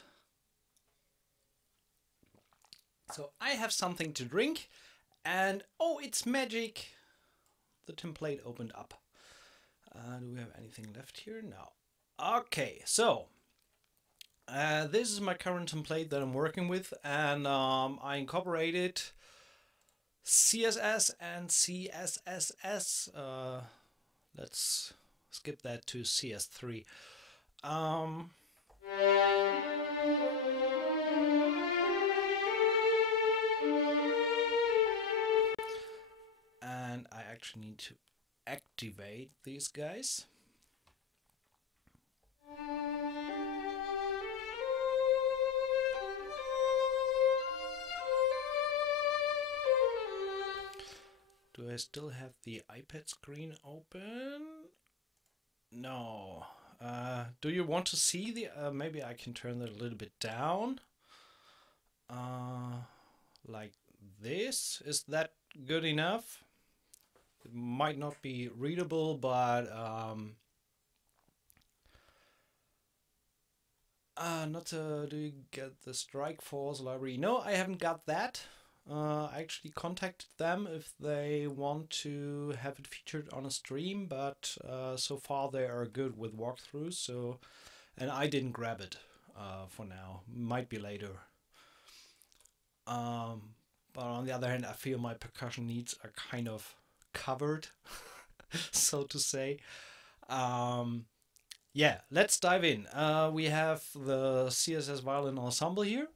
So I have something to drink, and oh, it's magic! The template opened up. Do we have anything left here? No. Okay, so this is my current template that I'm working with, and I incorporated CSS and CSSS. Let's skip that to CS3. And I actually need to activate these guys. Do I still have the iPad screen open? No. Do you want to see the... maybe I can turn that a little bit down. Like this. Is that good enough? It might not be readable, but... do you get the Strike Force library? No, I haven't got that. I actually contacted them if they want to have it featured on a stream, but so far they are good with walkthroughs, so, and I didn't grab it for now. Might be later. But on the other hand, I feel my percussion needs are kind of covered, so to say. Yeah, let's dive in. We have the CSS violin ensemble here.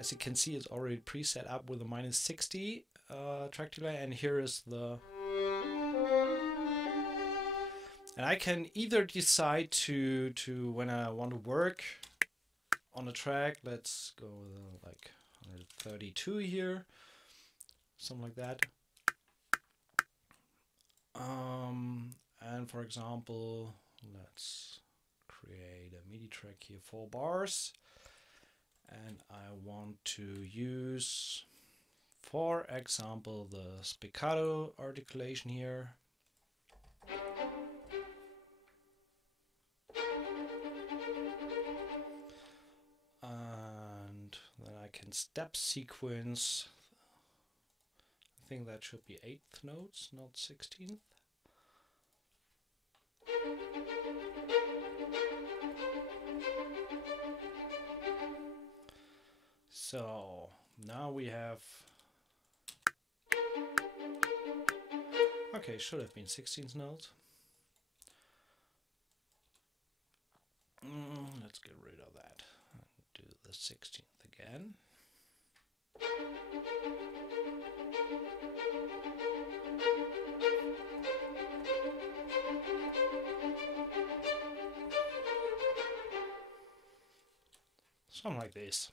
As you can see, it's already preset up with a -60 track delay, and here is the... And I can either decide to when I want to work on a track, let's go with like 132 here, something like that. And for example, let's create a MIDI track here, 4 bars. And I want to use, for example, the spiccato articulation here. And then I can step sequence. I think that should be 8th notes, not 16th. So now we have, okay, should have been 16th notes. Let's get rid of that and do the 16th again. Something like this.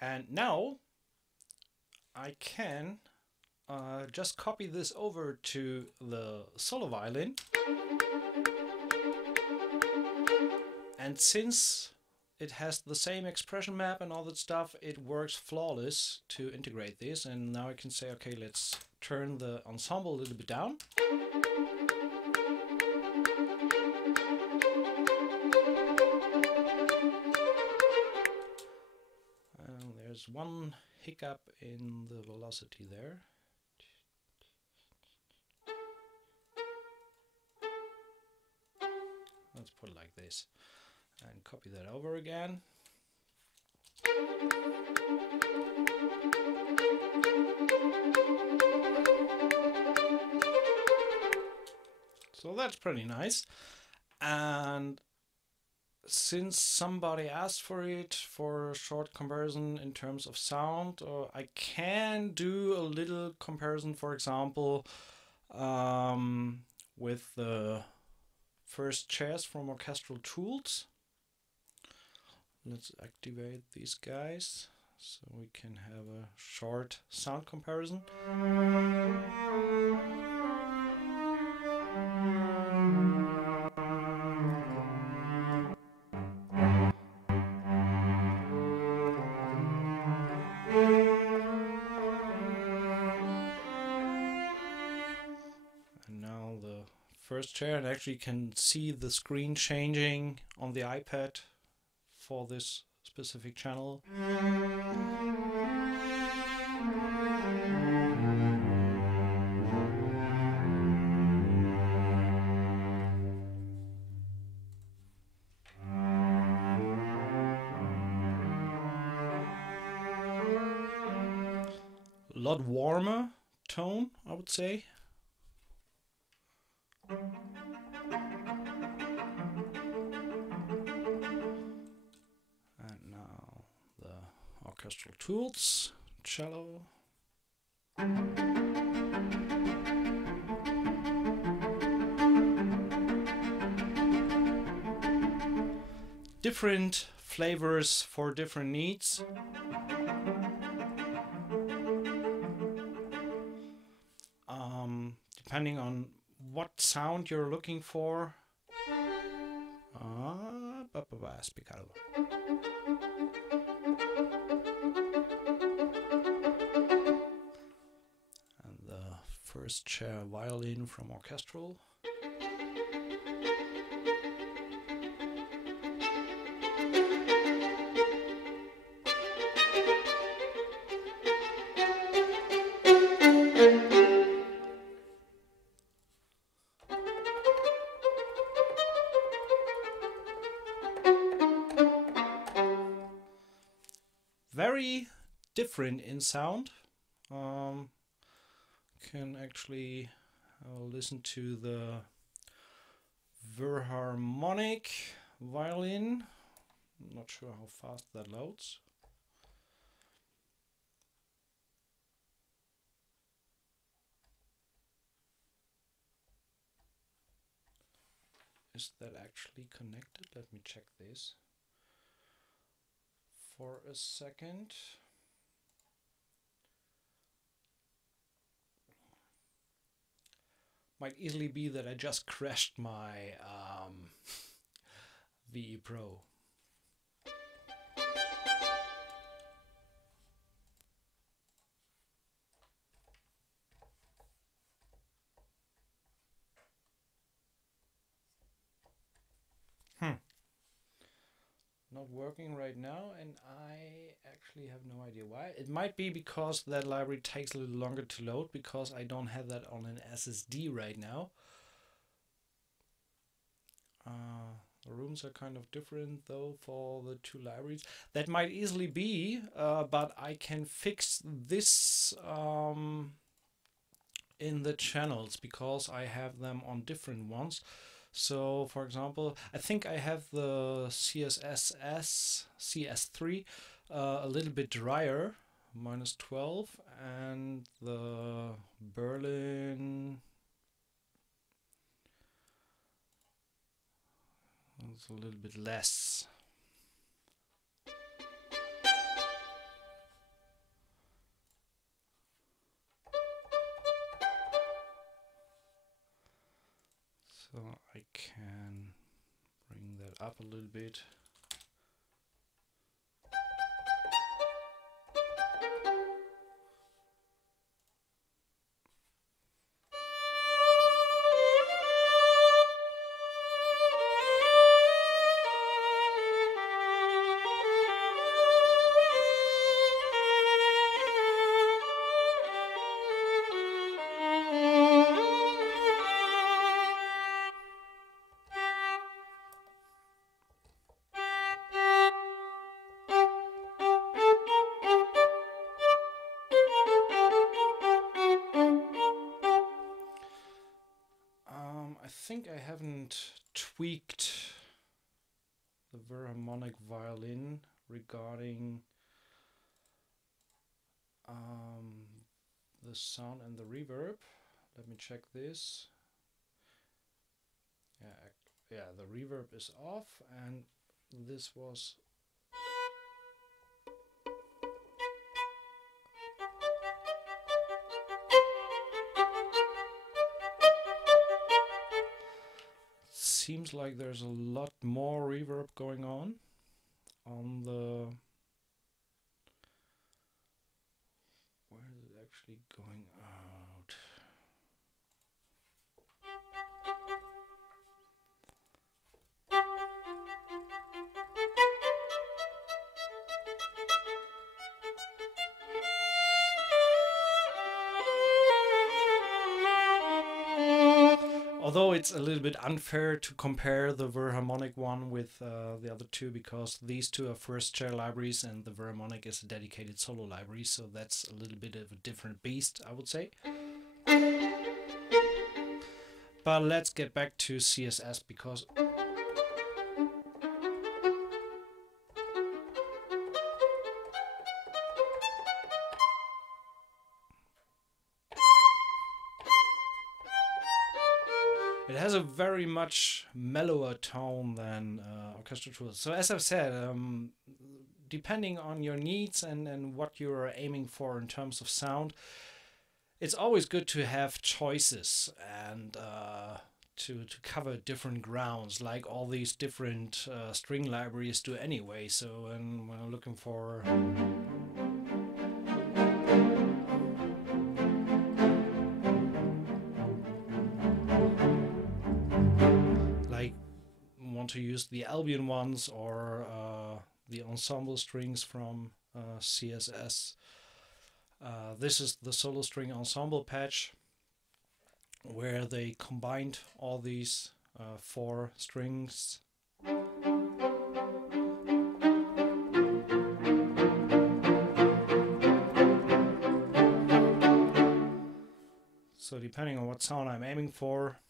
And now I can just copy this over to the solo violin. And since it has the same expression map and all that stuff, it works flawless to integrate this. And now I can say, okay, let's turn the ensemble a little bit down. And there's one hiccup in the velocity there. Let's put it like this and copy that over again. So that's pretty nice. And since somebody asked for it for a short comparison in terms of sound, I can do a little comparison, for example, with the first chairs from Orchestral Tools. Let's activate these guys so we can have a short sound comparison. first chair, and actually you can see the screen changing on the iPad for this specific channel. A lot warmer tone, I would say. And now the orchestral tools, cello. Different flavors for different needs. Depending on what sound you're looking for. Spiccato. And the first chair violin from orchestral. Very different in sound. Can actually listen to the Verharmonic violin. I'm not sure how fast that loads. Is that actually connected? Let me check this for a second. Might easily be that I just crashed my VE Pro. Not working right now, and I actually have no idea why. It might be because that library takes a little longer to load, because I don't have that on an SSD right now. The rooms are kind of different though for the two libraries. That might easily be, but I can fix this in the channels because I have them on different ones. So, for example, I think I have the CSSS CS3 a little bit drier, -12, and the Berlin is a little bit less. So I can bring that up a little bit. I think I haven't tweaked the Verharmonic violin regarding the sound and the reverb. Let me check this. Yeah, the reverb is off, and this was seems like there's a lot more reverb going on the where is it actually going out? Although it's a little bit unfair to compare the Verharmonic one with the other two, because these two are first chair libraries and the Verharmonic is a dedicated solo library, so that's a little bit of a different beast, I would say. But let's get back to CSS, because it has a very much mellower tone than orchestral tools. So as I've said, depending on your needs and what you're aiming for in terms of sound, it's always good to have choices and to cover different grounds, like all these different string libraries do anyway. So when I'm looking for want to use the Albion ones or the ensemble strings from CSS. This is the solo string ensemble patch, where they combined all these 4 strings. So depending on what sound I'm aiming for,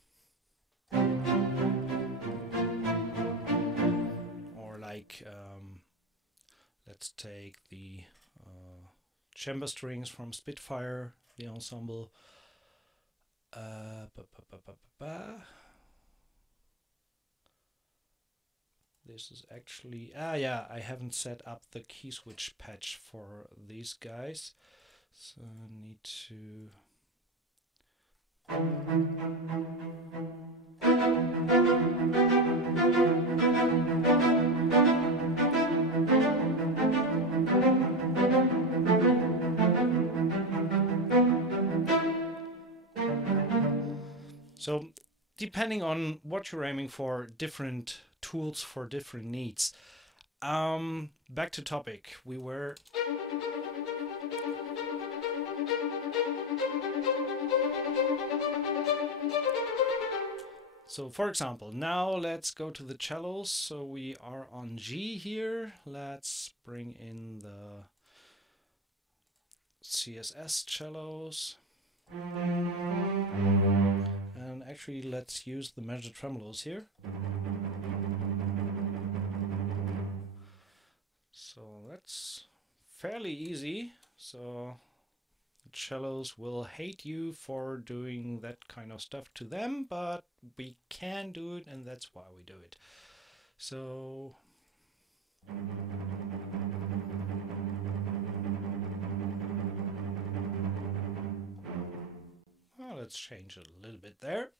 let's take the chamber strings from Spitfire, the ensemble. This is actually, I haven't set up the key switch patch for these guys, so I need to So depending on what you're aiming for, different tools for different needs. Back to topic. We were so for example, now let's go to the cellos. So we are on G here. Let's bring in the CSS cellos. And actually, let's use the measured tremolos here. So that's fairly easy. So the cellos will hate you for doing that kind of stuff to them, but we can do it, and that's why we do it. So let's change it a little bit there.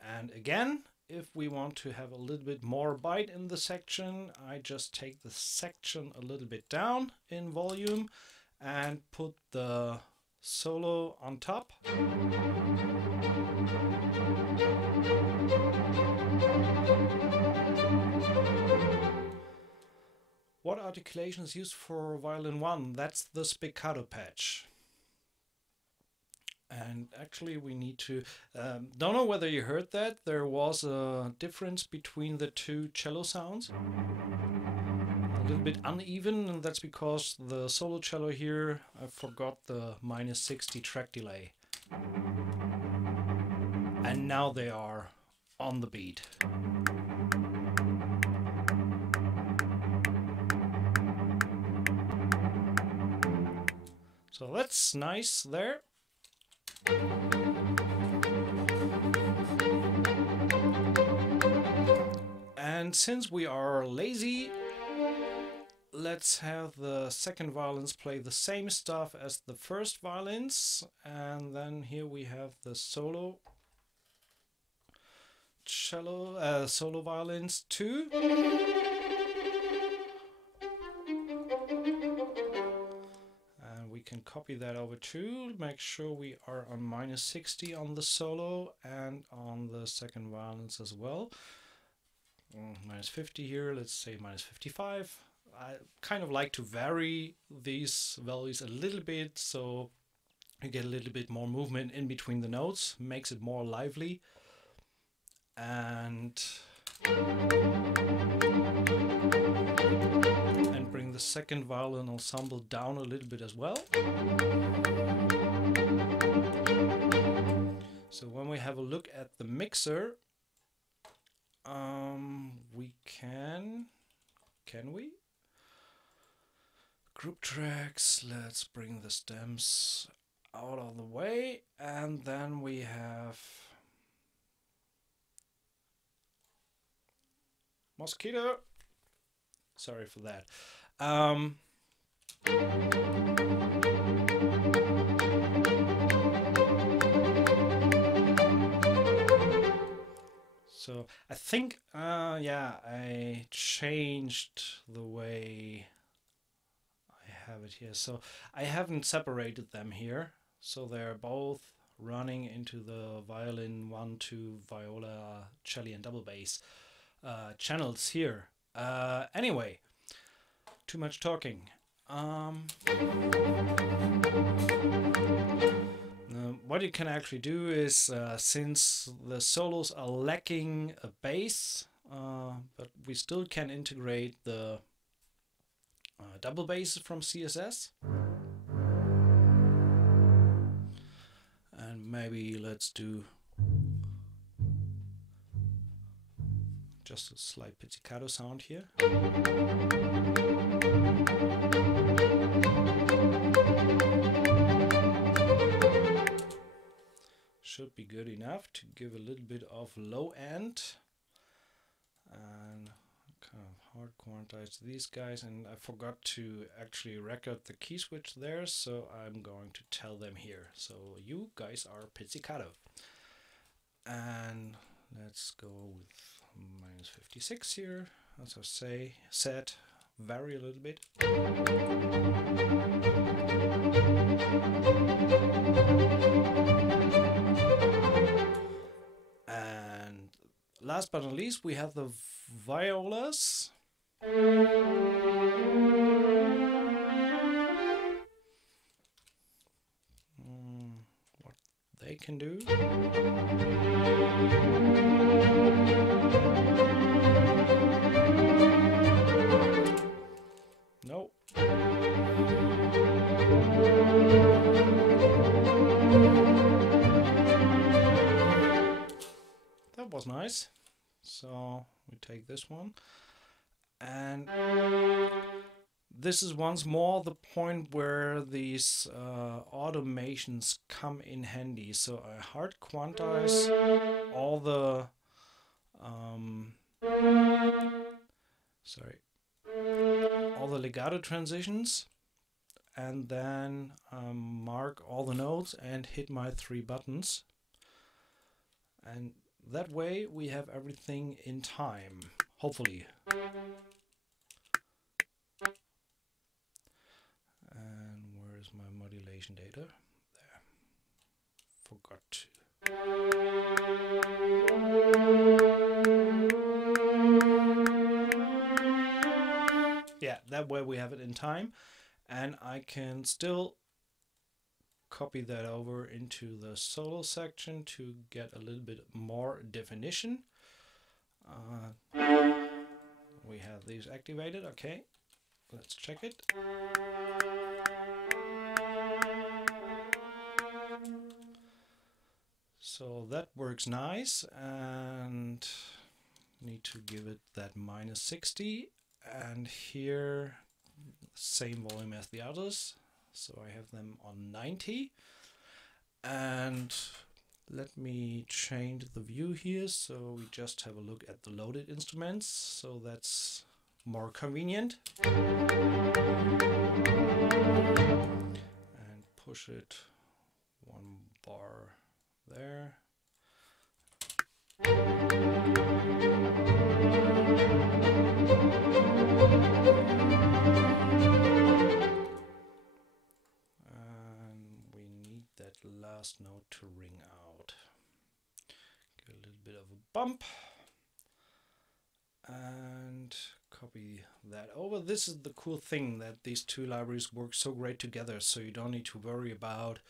And again, if we want to have a little bit more bite in the section, I just take the section a little bit down in volume and put the solo on top. What articulation is used for violin 1? That's the spiccato patch. And actually we need to, don't know whether you heard that, there was a difference between the two cello sounds. A little bit uneven, and that's because the solo cello here, I forgot the -60 track delay. And now they are on the beat. So that's nice there. And since we are lazy, let's have the second violins play the same stuff as the first violins, and then here we have the solo cello, solo violins too. And we can copy that over too, make sure we are on -60 on the solo and on the second violins as well. -50 here, let's say -55. I kind of like to vary these values a little bit, so you get a little bit more movement in between the notes, makes it more lively. And bring the second violin ensemble down a little bit as well. So when we have a look at the mixer, we can we? Group tracks, let's bring the stems out of the way, and then we have mosquito. Sorry for that. So I think, yeah, I changed the way I have it here. So I haven't separated them here. So they're both running into the violin 1, 2, viola, cello, and double bass channels here. Anyway, too much talking. What you can actually do is, since the solos are lacking a bass, but we still can integrate the double bass from CSS. And maybe let's do just a slight pizzicato sound here. Should be good enough to give a little bit of low end, and kind of hard quantize these guys. And I forgot to actually record the key switch there, so I'm going to tell them here. So you guys are pizzicato, and let's go with -56 here. As I said, vary a little bit. And last but not least, we have the violas. What they can do. No. That was nice. So we take this one, and this is once more the point where these automations come in handy. So I hard quantize all the all the legato transitions, and then mark all the notes and hit my 3 buttons, and that way we have everything in time, hopefully. And where is my modulation data? There. Forgot to. Yeah, that way we have it in time, and I can still copy that over into the solo section to get a little bit more definition. We have these activated. Okay, let's check it. So that works nice, and need to give it that -60, and here same volume as the others. So I have them on 90, and let me change the view here so we just have a look at the loaded instruments, so that's more convenient. And push it 1 bar there. Last note to ring out. Get a little bit of a bump, and copy that over. This is the cool thing, that these two libraries work so great together, so you don't need to worry about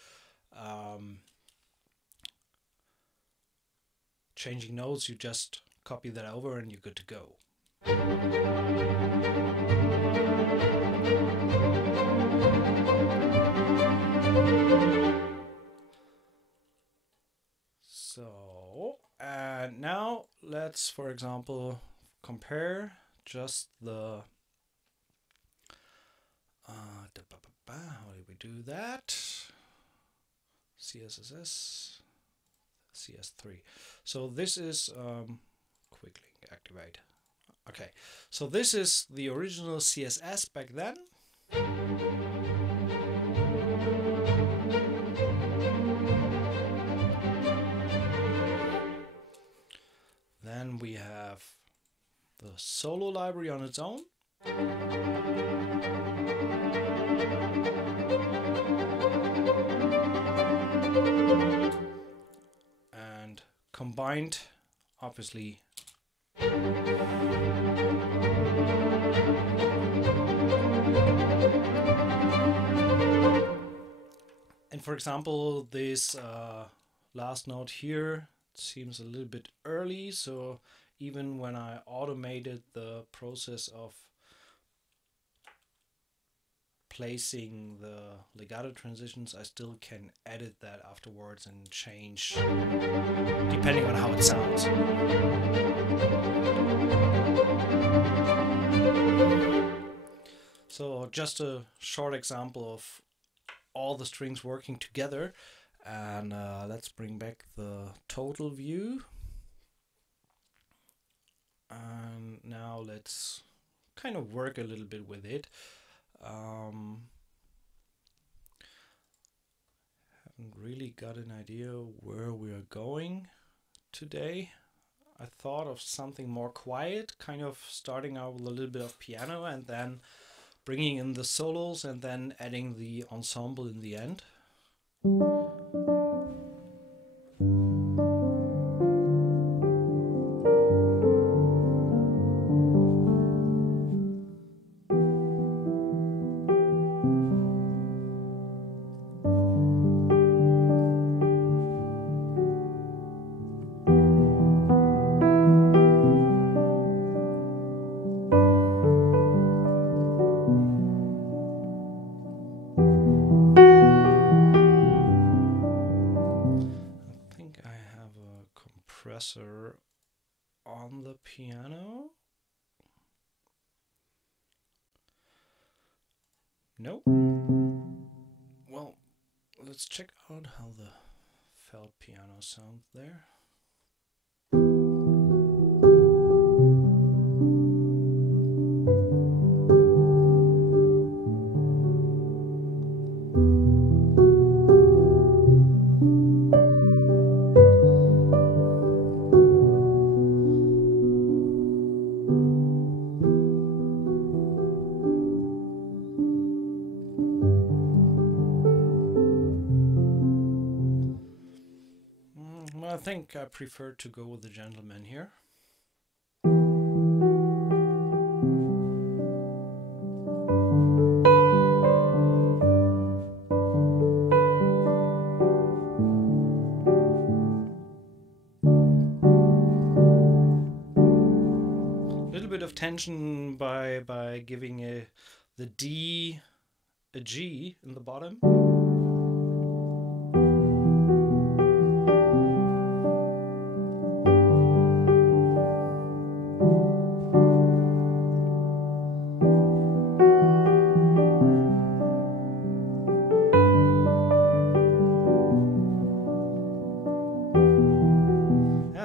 changing nodes. You just copy that over and you're good to go. So, and now let's, for example, compare just the how do we do that? CSSS, CS3. So this is quick link activate. Okay, so this is the original CSS back then. Then we have the solo library on its own. And combined, obviously, and for example, this last node here seems a little bit early, so even when I automated the process of placing the legato transitions, I still can edit that afterwards and change depending on how it sounds. So just a short example of all the strings working together. And let's bring back the total view. And now let's kind of work a little bit with it. Haven't really got an idea where we are going today. I thought of something more quiet, kind of starting out with a little bit of piano and then bringing in the solos and then adding the ensemble in the end. On the piano. Nope. Well, let's check out how the felt piano sounds there. I think I prefer to go with the gentleman here. A little bit of tension by giving the D a G in the bottom.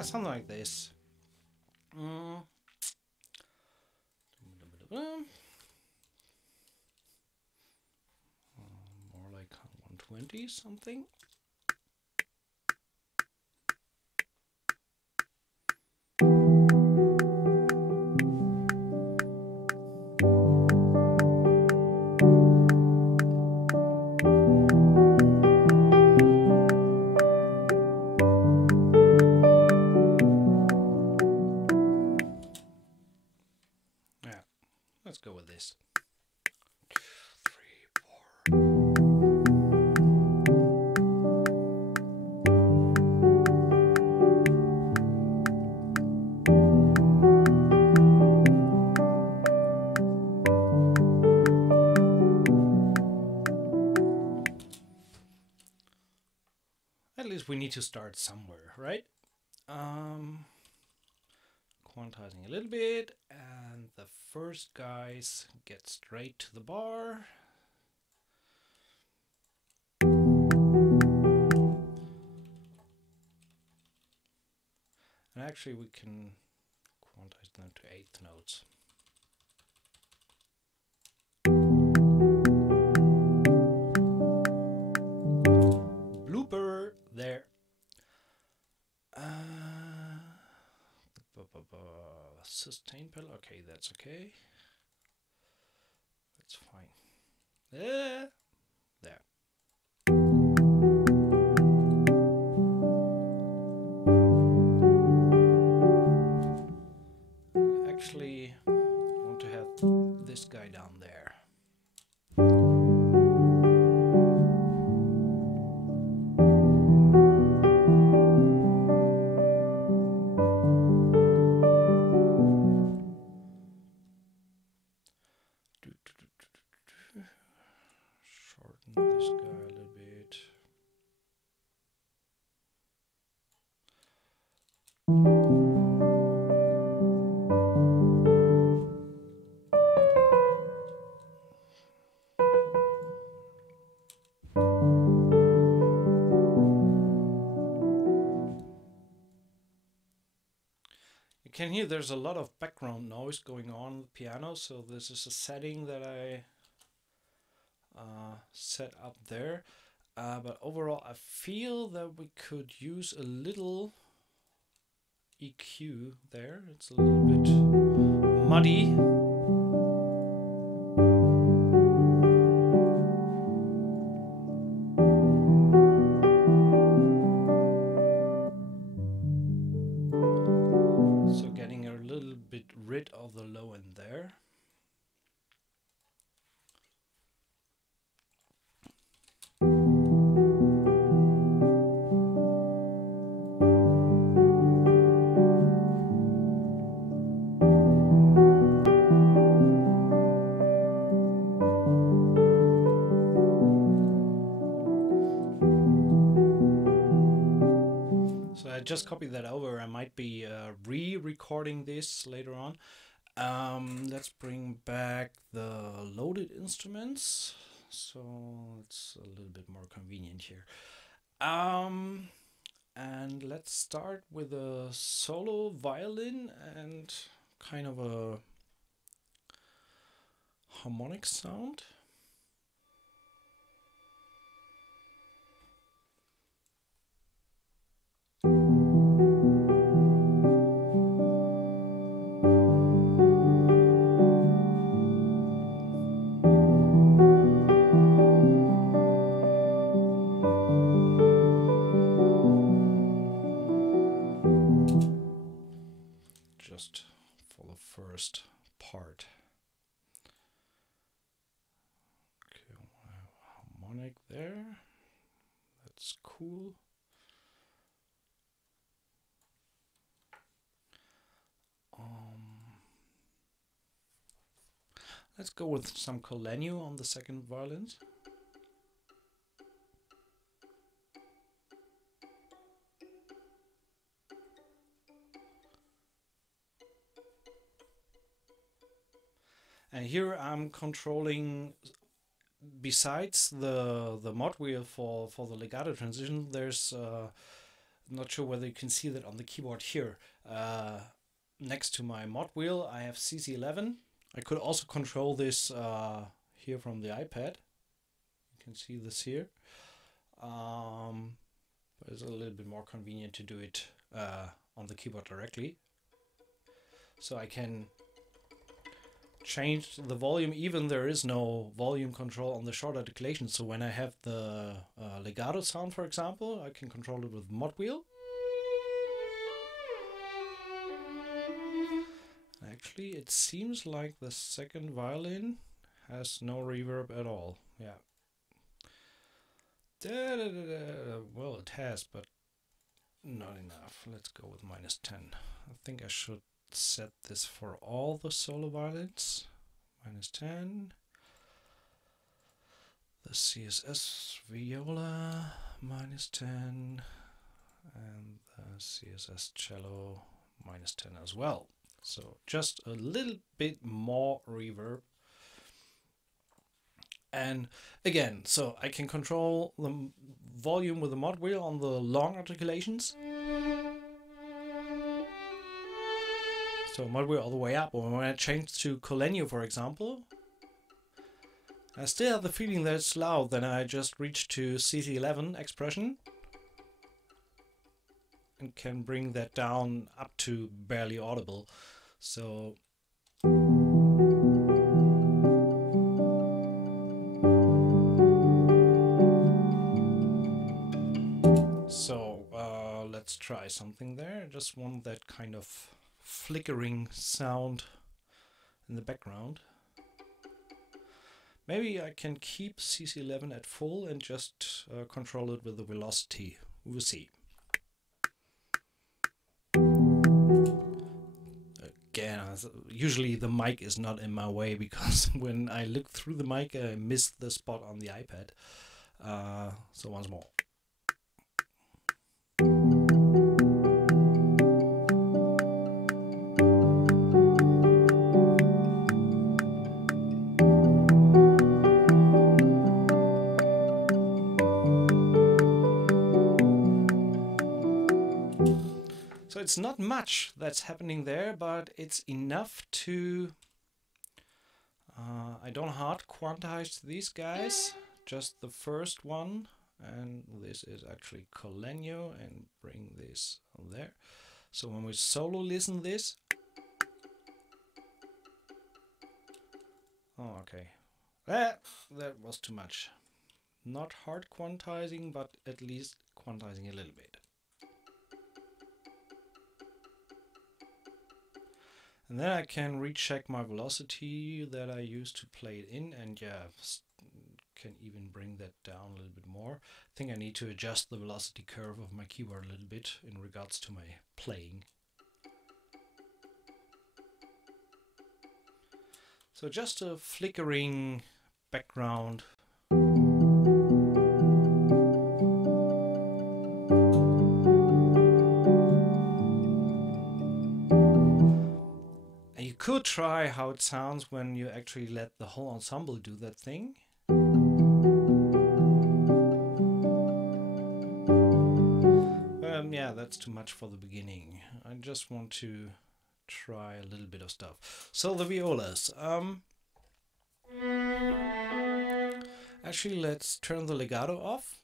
Something like this. More like 120 something. go with this. 2, 3, 4. At least we need to start somewhere, right? Quantizing a little bit, and the first guys get straight to the bar. And actually we can quantize them to 8th notes. Blooper there. Sustain pedal, okay, that's okay. That's fine. There. Actually want to have this guy down there. Shorten this guy a little bit. You can hear there's a lot of background noise going on the piano, so this is a setting that I set up there. But overall I feel that we could use a little EQ there. It's a little bit muddy. So getting a little bit rid of the low end there. Just copy that over. I might be re-recording this later on. Let's bring back the loaded instruments, so it's a little bit more convenient here. And let's start with a solo violin and kind of a harmonic sound. Just for the first part. Okay, we'll have a harmonic there. That's cool. Let's go with some Colenu on the second violins. And here I'm controlling, besides the mod wheel for the legato transition, there's not sure whether you can see that on the keyboard here. Next to my mod wheel I have CC11. I could also control this here from the iPad. You can see this here. But it's a little bit more convenient to do it on the keyboard directly. So I can change the volume, even there is no volume control on the short articulation. So when I have the legato sound, for example, I can control it with mod wheel. I Actually, it seems like the second violin has no reverb at all. Yeah. Well, it has, but not enough. Let's go with -10. I think I should set this for all the solo violins. -10. The CSS viola, -10. And the CSS cello, -10 as well. So just a little bit more reverb. And again, so I can control the volume with the mod wheel on the long articulations. So mod wheel all the way up. Or when I change to Colenio, for example, I still have the feeling that it's loud. Then I just reach to CC11 expression and can bring that down up to barely audible. So let's try something there. I just want that kind of flickering sound in the background. Maybe I can keep CC11 at full and just control it with the velocity. We'll see. Again, usually the mic is not in my way, because when I look through the mic I miss the spot on the iPad. So once more. So it's not much that's happening there, but it's enough to... I don't hard quantize these guys, just the first one, and this is actually Colenio, and bring this there. So when we solo listen this... Oh, okay. That was too much. Not hard quantizing, but at least quantizing a little bit. And then I can recheck my velocity that I used to play it in, and yeah, can even bring that down a little bit more. I think I need to adjust the velocity curve of my keyboard a little bit in regards to my playing. So just a flickering background. Could try how it sounds when you actually let the whole ensemble do that thing. Yeah, that's too much for the beginning. I just want to try a little bit of stuff. So the violas. Actually, let's turn the legato off.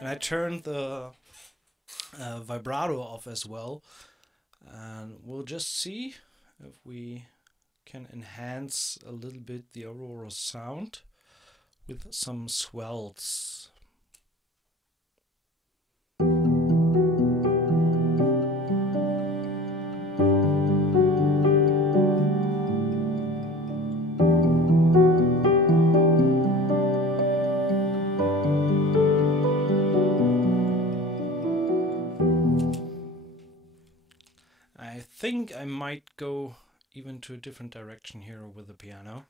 And I turned the vibrato off as well, and we'll just see if we can enhance a little bit the overall sound with some swells. I think I might go even to a different direction here with the piano.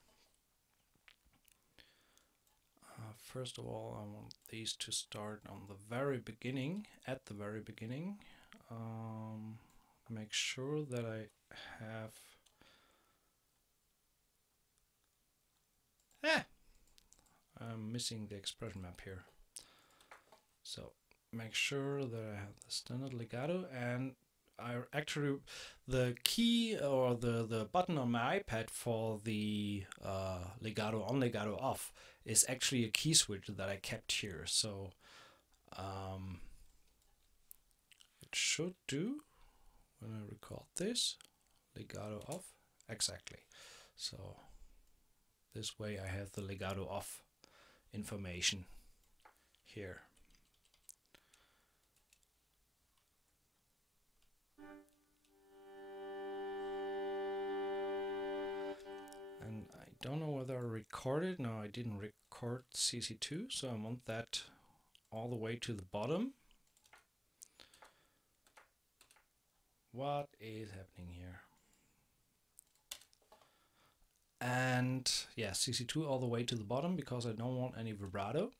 First of all, I want these to start on the very beginning, at the very beginning. Make sure that I have... I'm missing the expression map here. So make sure that I have the standard legato, and I actually, the key or the button on my iPad for the legato on, legato off is actually a key switch that I kept here. So it should do. when I record this, legato off, exactly. So this way I have the legato off information here. And I don't know whether I recorded. No, I didn't record CC2, so I want that all the way to the bottom. What is happening here? And yeah, CC2 all the way to the bottom because I don't want any vibrato.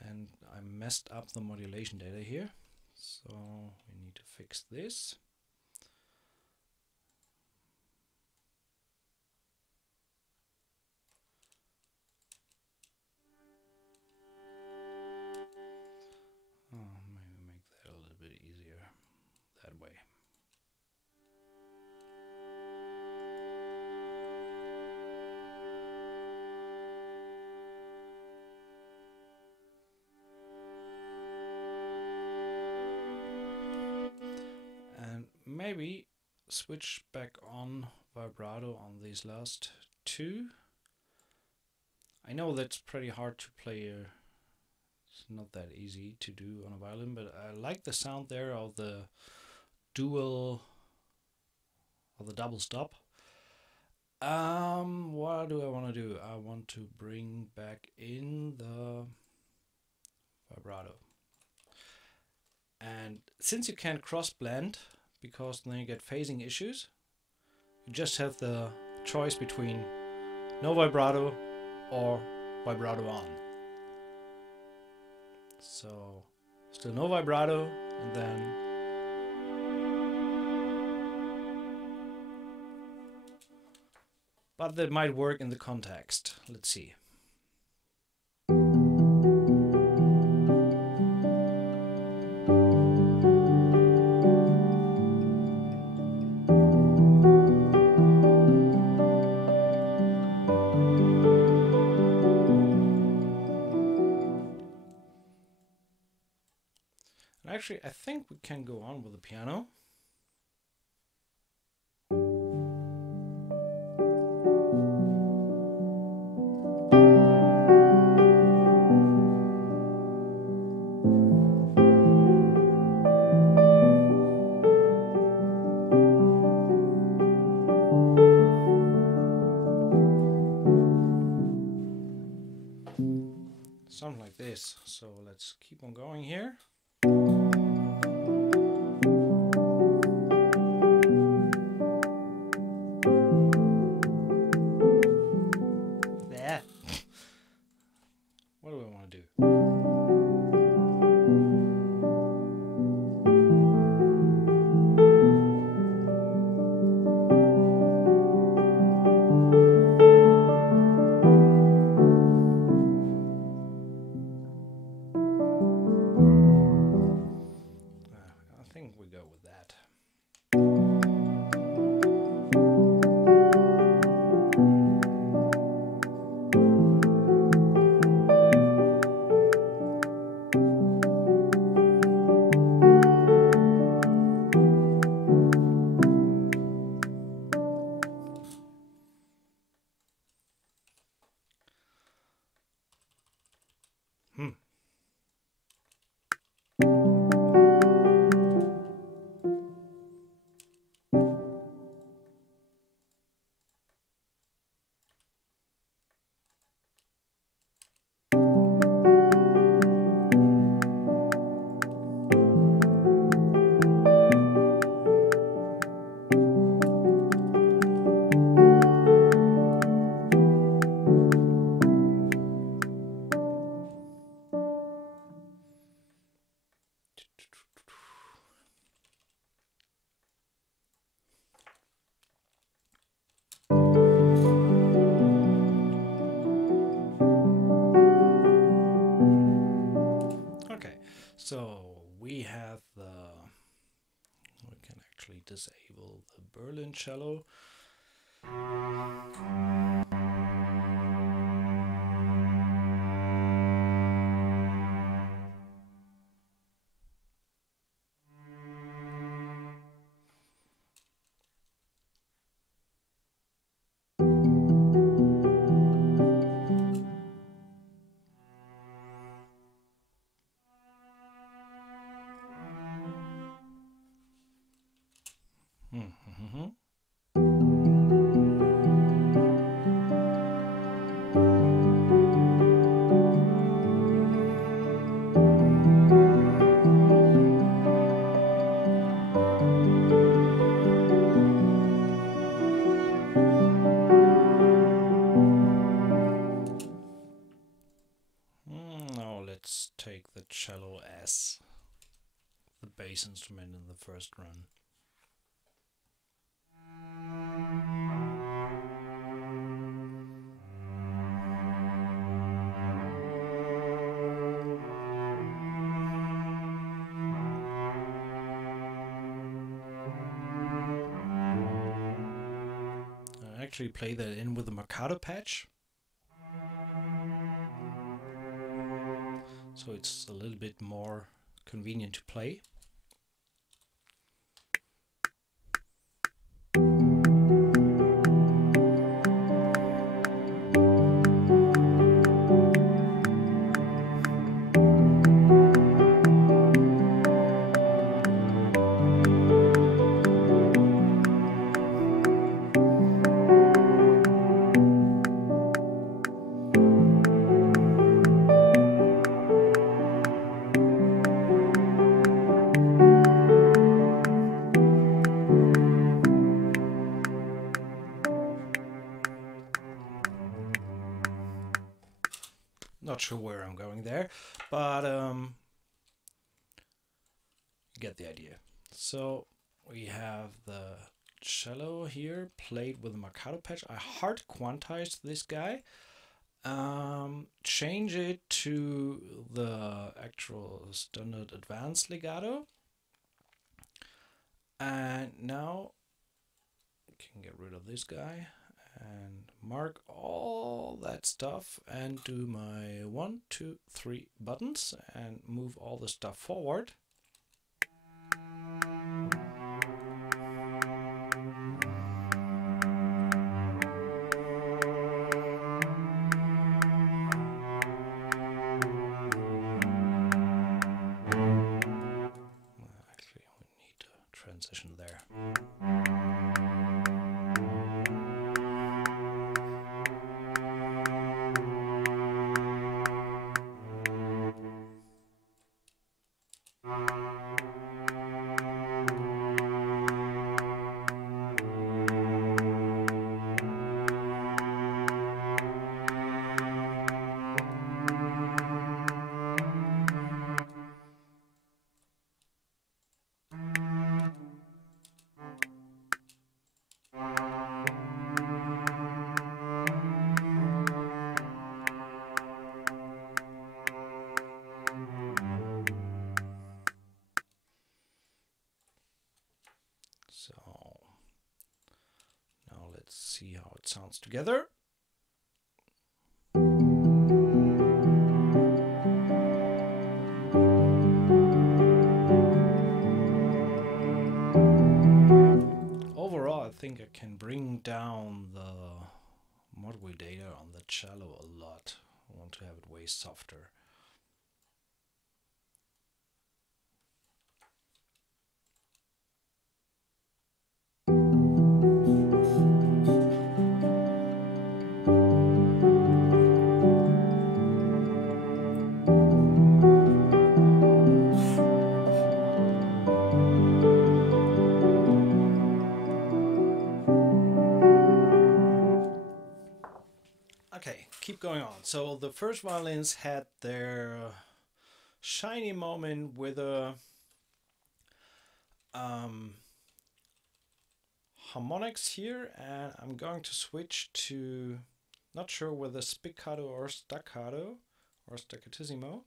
And I messed up the modulation data here. So we need to fix this. Maybe make that a little bit easier that way. And maybe switch back on vibrato on these last two. I know that's pretty hard to play. It's not that easy to do on a violin, but I like the sound there of the dual or the double stop. What do I want to do? I want to bring back in the vibrato. And since you can't cross blend, because then you get phasing issues, you just have the choice between no vibrato or vibrato on. So still no vibrato, and then but that might work in the context. Let's see. Actually, I think we can go on with the piano. Something like this. So let's keep on going here. There. What do I want to do? I think we go with that. So we have we can actually disable the Berlin cello. Mm-hmm. Now let's take the cello as the bass instrument in the first run. I actually play that in with the Mercado patch, so it's a little bit more convenient to play. Not sure where I'm going there, but you get the idea. So we have the cello here played with a Mercado patch. I hard quantized this guy, change it to the actual standard advanced legato, and now I can get rid of this guy and mark all that stuff and do my 1, 2, 3 buttons and move all the stuff forward. Actually, we need a transition there. So now let's see how it sounds together. Overall, I think I can bring down the moduli data on the cello a lot. I want to have it way softer. Okay, keep going on. So the first violins had their shiny moment with a harmonics here, and I'm going to switch to, not sure whether spiccato or staccato or staccatissimo.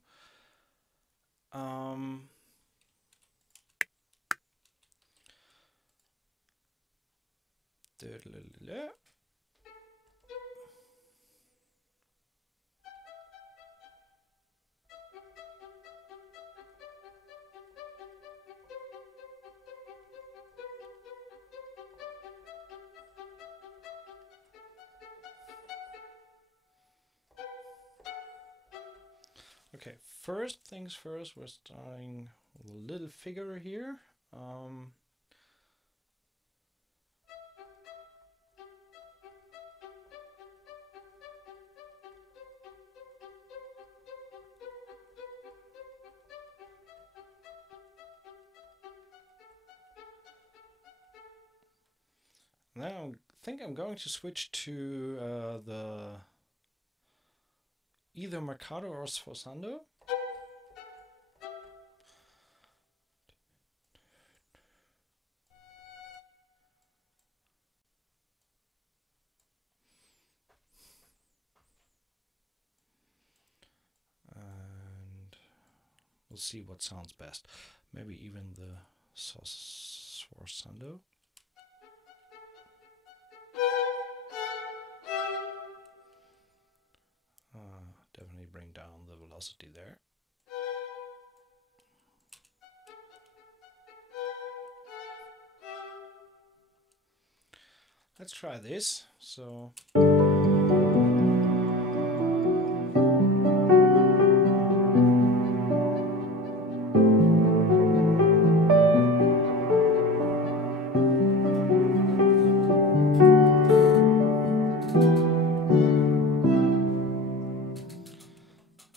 Okay, first things first, we're starting with a little figure here. Now I think I'm going to switch to the either Mercado or Sforzando. And we'll see what sounds best. Maybe even the Sforzando. Definitely bring down the velocity there. Let's try this. So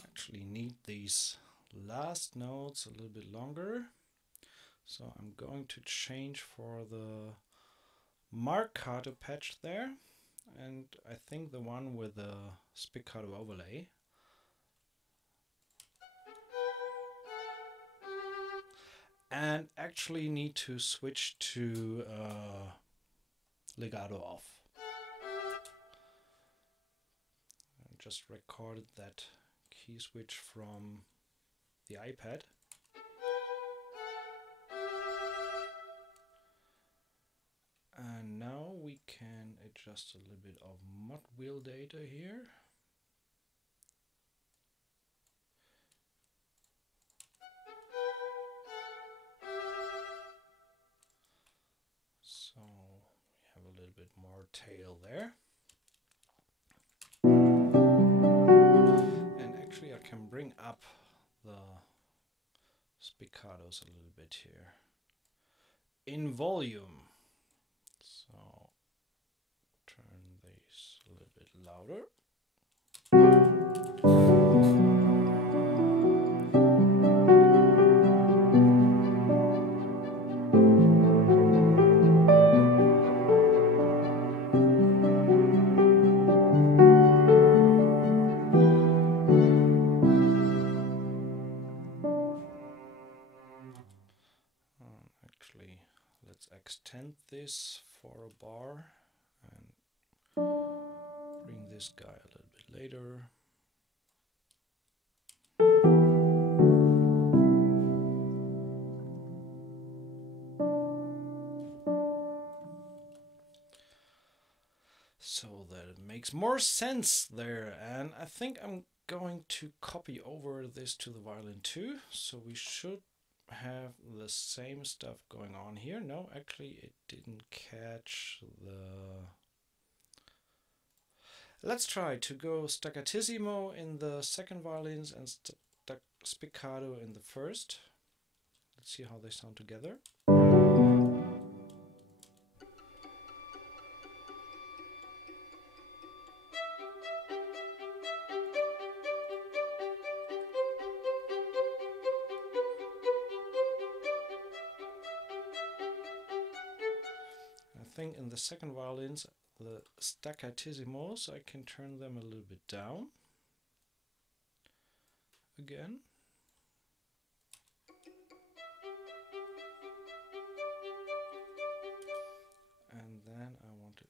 actually need these last notes a little bit longer. So I'm going to change for the Mercado patch there, and I think the one with the spiccato overlay. And actually need to switch to Legato off. I just recorded that key switch from the iPad. And now we can adjust a little bit of mod wheel data here. So we have a little bit more tail there. And actually I can bring up the spiccatos a little bit here in volume. So turn these a little bit louder. Actually, let's extend this for a bar and bring this guy a little bit later. So that it makes more sense there, and I think I'm going to copy over this to the violin too, so we should have the same stuff going on here. No, actually it didn't catch the... Let's try to go staccatissimo in the second violins and spiccato in the first. Let's see how they sound together. I think in the second violins, the staccatissimos, I can turn them a little bit down again. And then I want to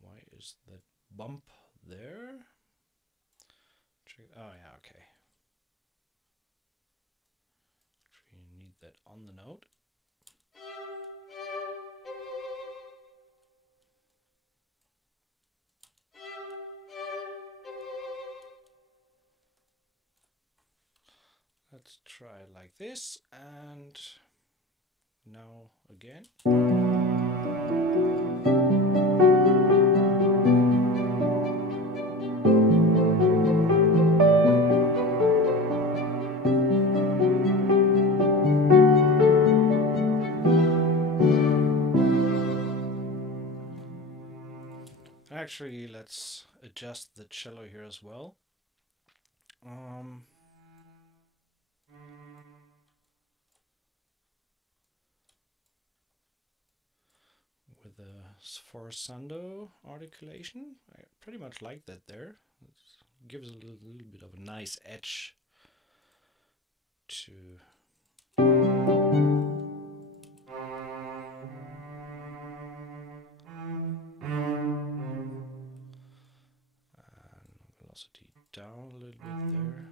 why is that bump there? Check. Oh yeah, okay. Actually, you need that on the note. let's try it like this, and now again. Actually, let's adjust the cello here as well. With the sforzando articulation, I pretty much like that there. It gives a little bit of a nice edge to. Velocity down a little bit there.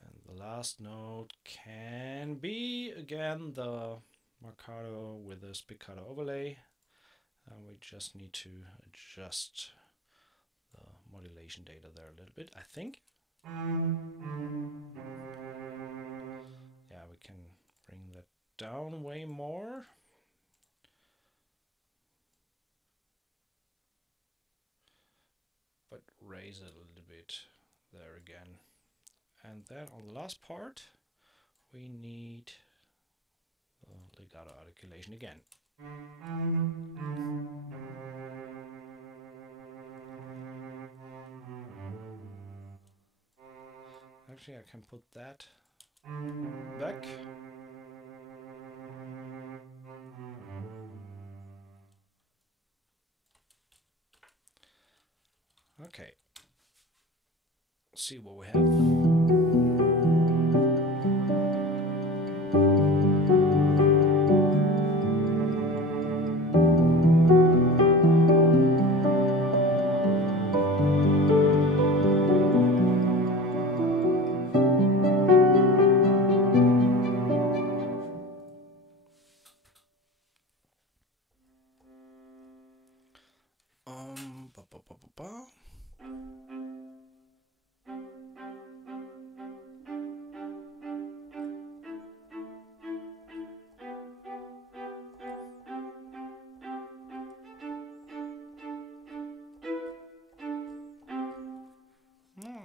And the last note can be again the marcato with the spiccato overlay. And we just need to adjust the modulation data there a little bit, I think. Yeah, we can bring that down way more. But raise it a little bit there again. And then on the last part, we need the legato articulation again. Actually, I can put that back. Okay. Let's see what we have.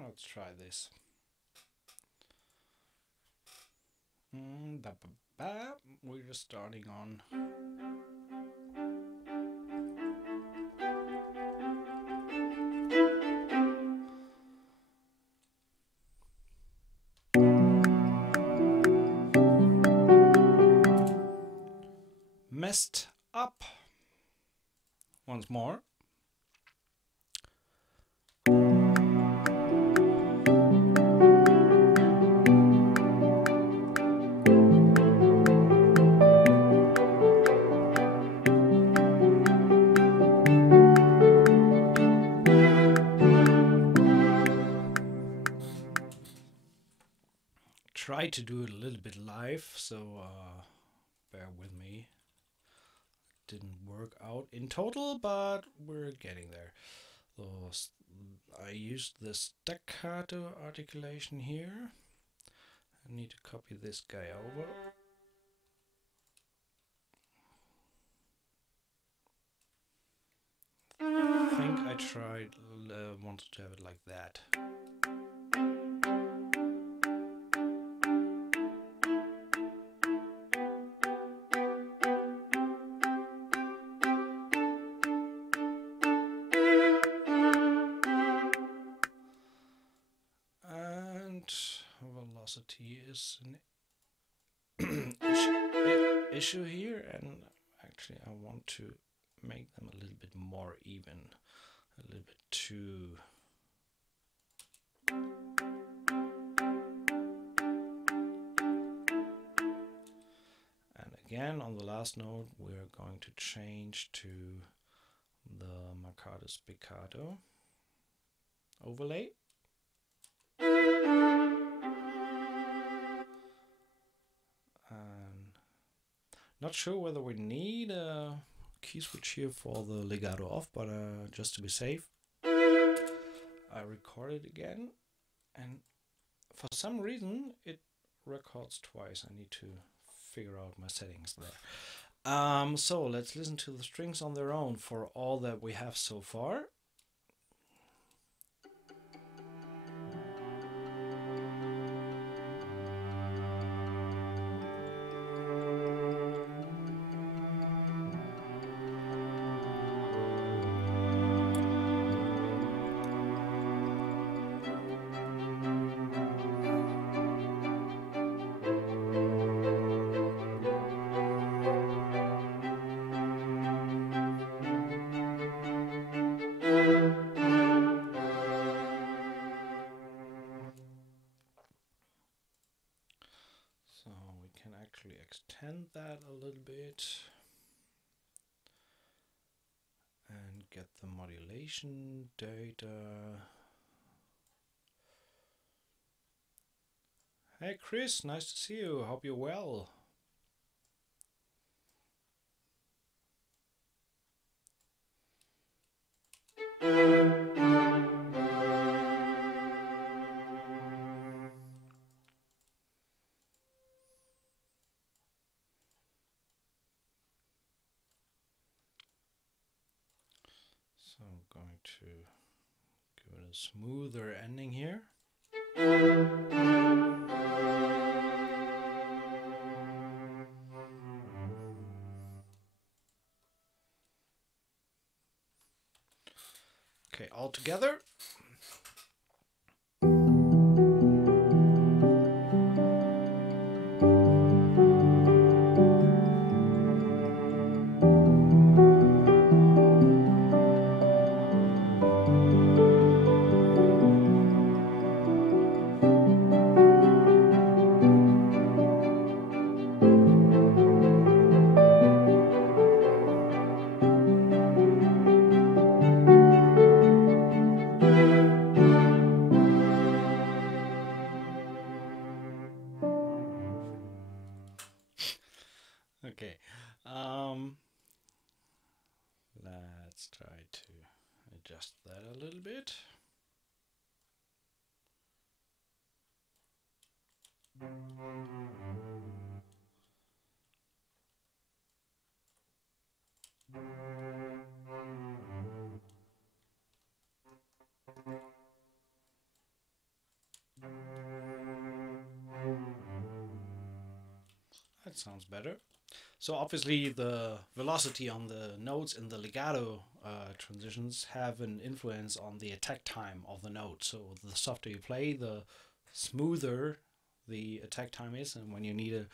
Let's try this. We're just starting on. Messed up once more. Try to do it a little bit live, so bear with me. Didn't work out in total, but we're getting there. So I used the staccato articulation here. I need to copy this guy over. I think I wanted to have it like that. Velocity is an issue here, and actually I want to make them a little bit more even, a little bit too. And again, on the last note, we're going to change to the marcato spiccato overlay. Not sure whether we need a key switch here for the legato off, but just to be safe, I record it again, and For some reason, it records twice. I need to figure out my settings there. So let's listen to the strings on their own for all that we have so far. So we can actually extend that a little bit and get the modulation data. Hey Chris, nice to see you. Hope you're well. So I'm going to give it a smoother ending here. Okay, all together. Okay, let's try to adjust that a little bit. That sounds better. So obviously the velocity on the notes in the legato transitions have an influence on the attack time of the note. So the softer you play, the smoother the attack time is, and when you need a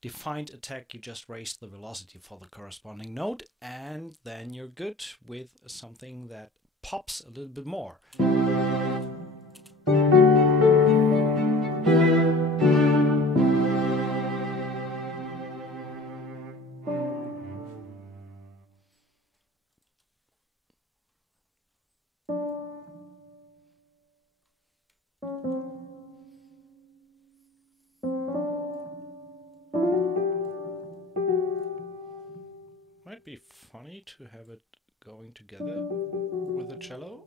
defined attack, you just raise the velocity for the corresponding note, and then you're good with something that pops a little bit more. Might be funny to have it going together with the cello.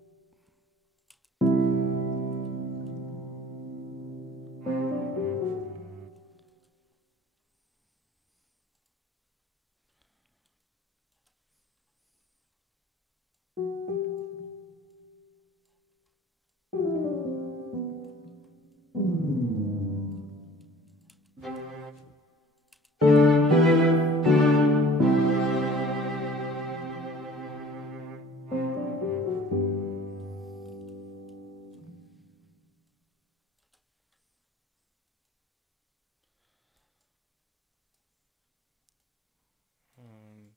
And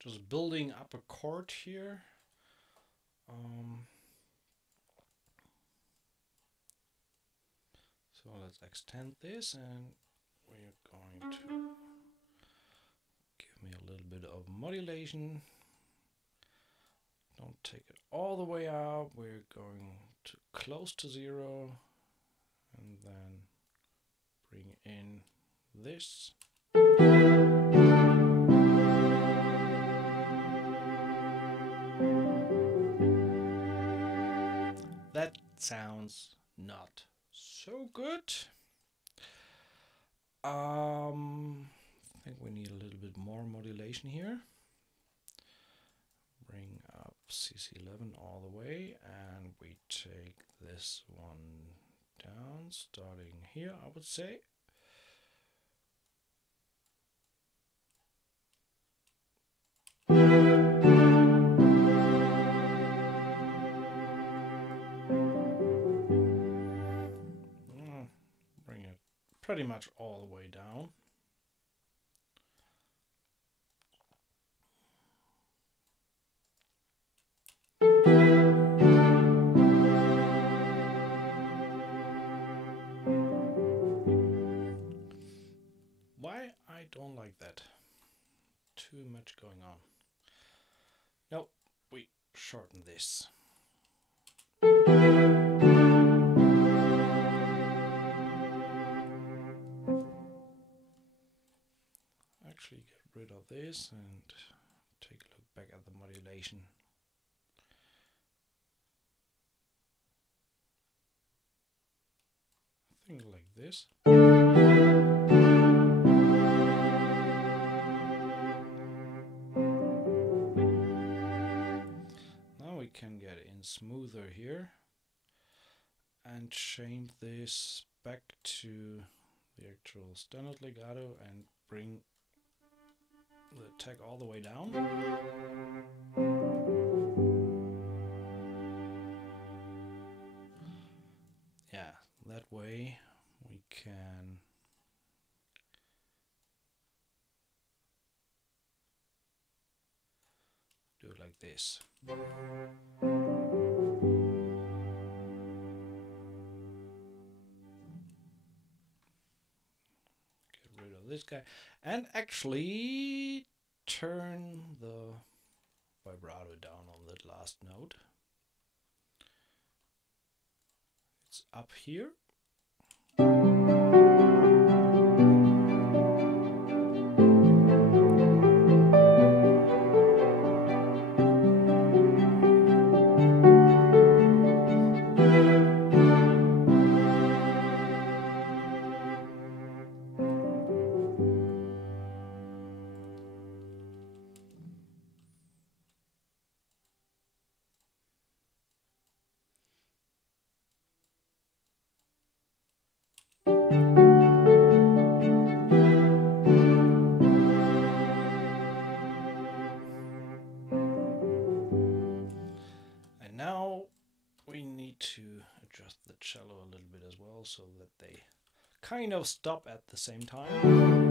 just building up a chord here. So let's extend this, and we're going to give me a little bit of modulation. Don't take it all the way out. We're going to close to 0 and then bring in this. That sounds not so good. I think we need a little bit more modulation here. Bring up CC11 all the way, and we take this one down, starting here, I would say. Bring it pretty much all the way down. Why I don't like that? Too much going on. Nope, we shorten this. Actually get rid of this and take a look back at the modulation. I think like this. Now we can get in smoother here and change this back to the actual standard legato and bring the attack all the way down. Yeah, that way we can do it like this. This guy, and actually turn the vibrato down on that last note. It's up here. To adjust the cello a little bit as well so that they kind of stop at the same time.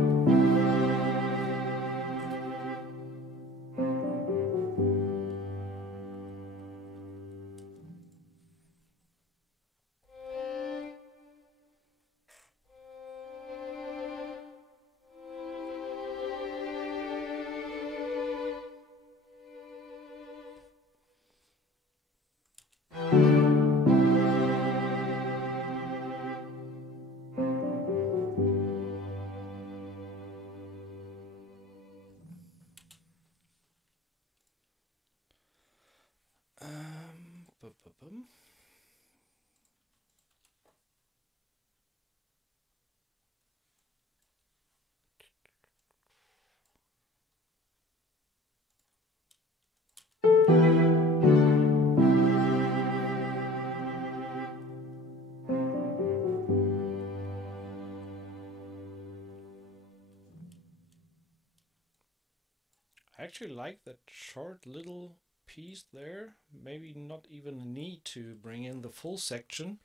I actually like that short little piece there. Maybe not even a need to bring in the full section.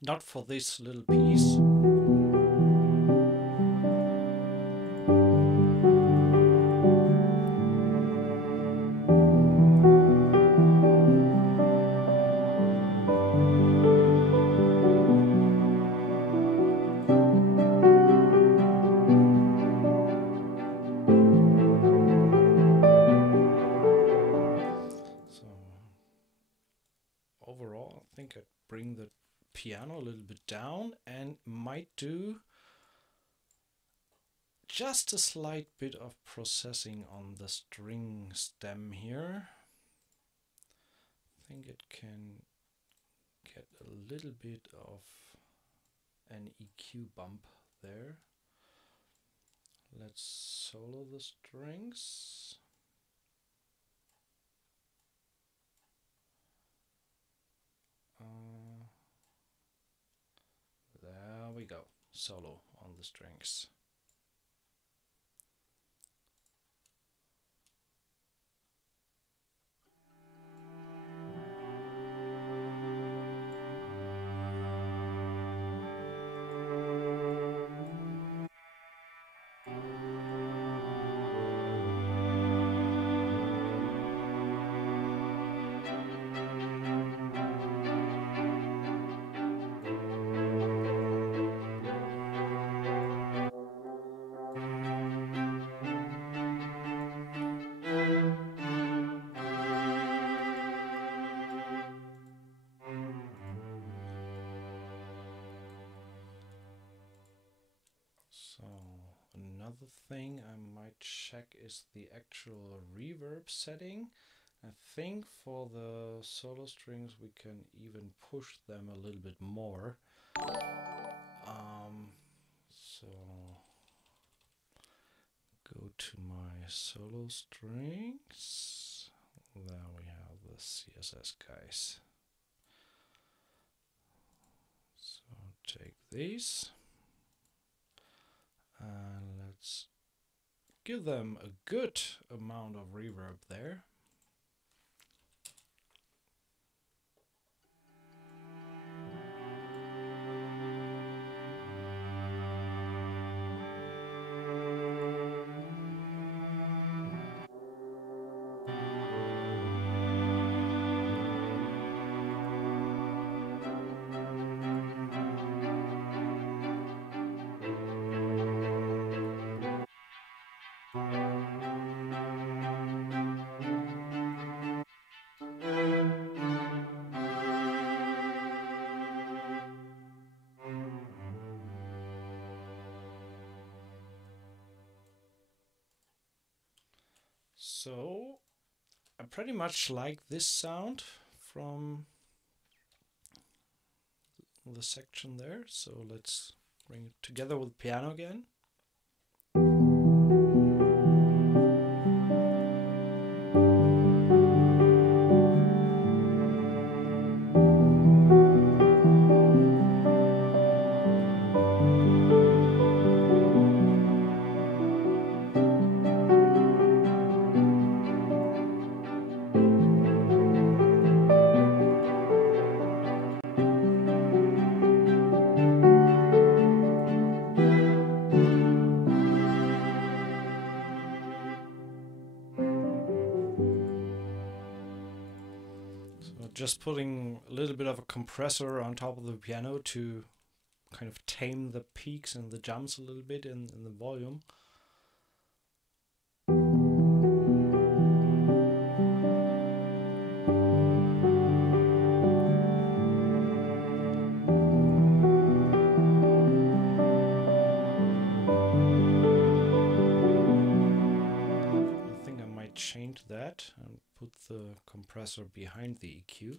Not for this little piece. Overall, I think I'd bring the piano a little bit down and might do just a slight bit of processing on the string stem here. I think it can get a little bit of an EQ bump there. Let's solo the strings. There we go, solo on the strings. So another thing I might check is the actual reverb setting. I think for the solo strings we can even push them a little bit more. So go to my solo strings. There we have the CSS guys. So take these and let's give them a good amount of reverb there. So I pretty much like this sound from the section there. So let's bring it together with piano again. Just putting a little bit of a compressor on top of the piano to kind of tame the peaks and the jumps a little bit in the volume. I think I might change that and put the compressor behind the EQ.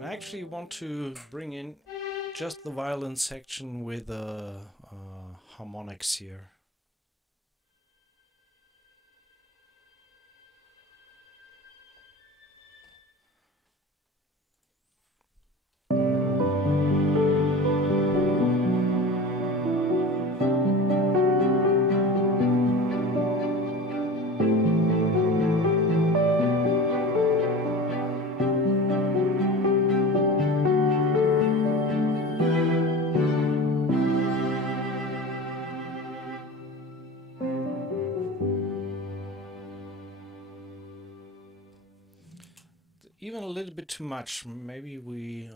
I actually want to bring in just the violin section with harmonics here. Even a little bit too much. Maybe we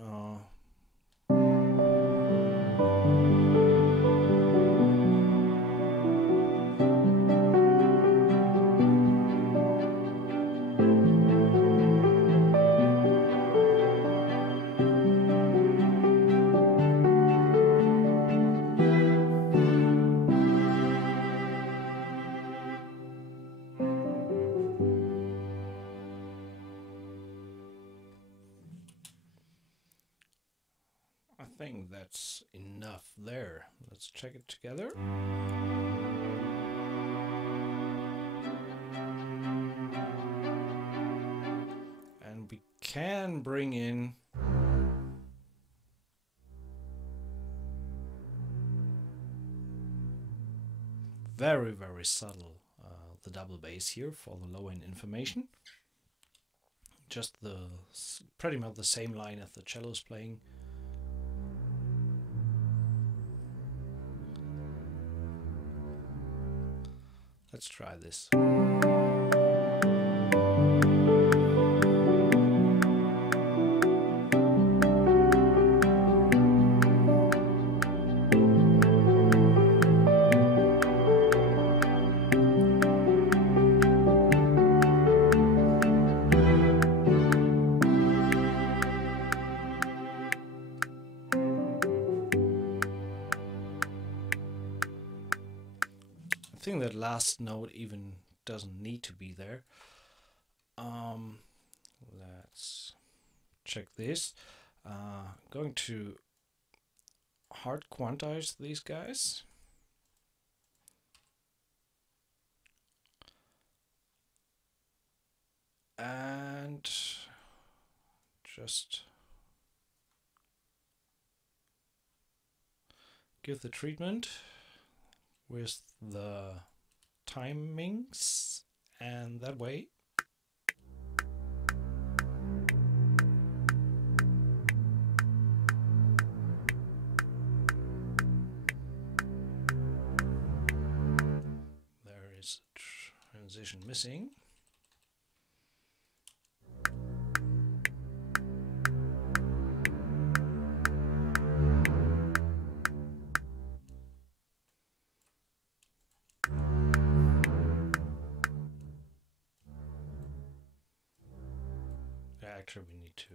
think that's enough there. Let's check it together. And we can bring in very, very subtle the double bass here for the low end information. Just pretty much the same line as the cello's playing. Let's try this. I think that last note even doesn't need to be there. Let's check this. Going to hard quantize these guys. And just give the treatment with the timings, and that way there is a transition missing. Actually, we need to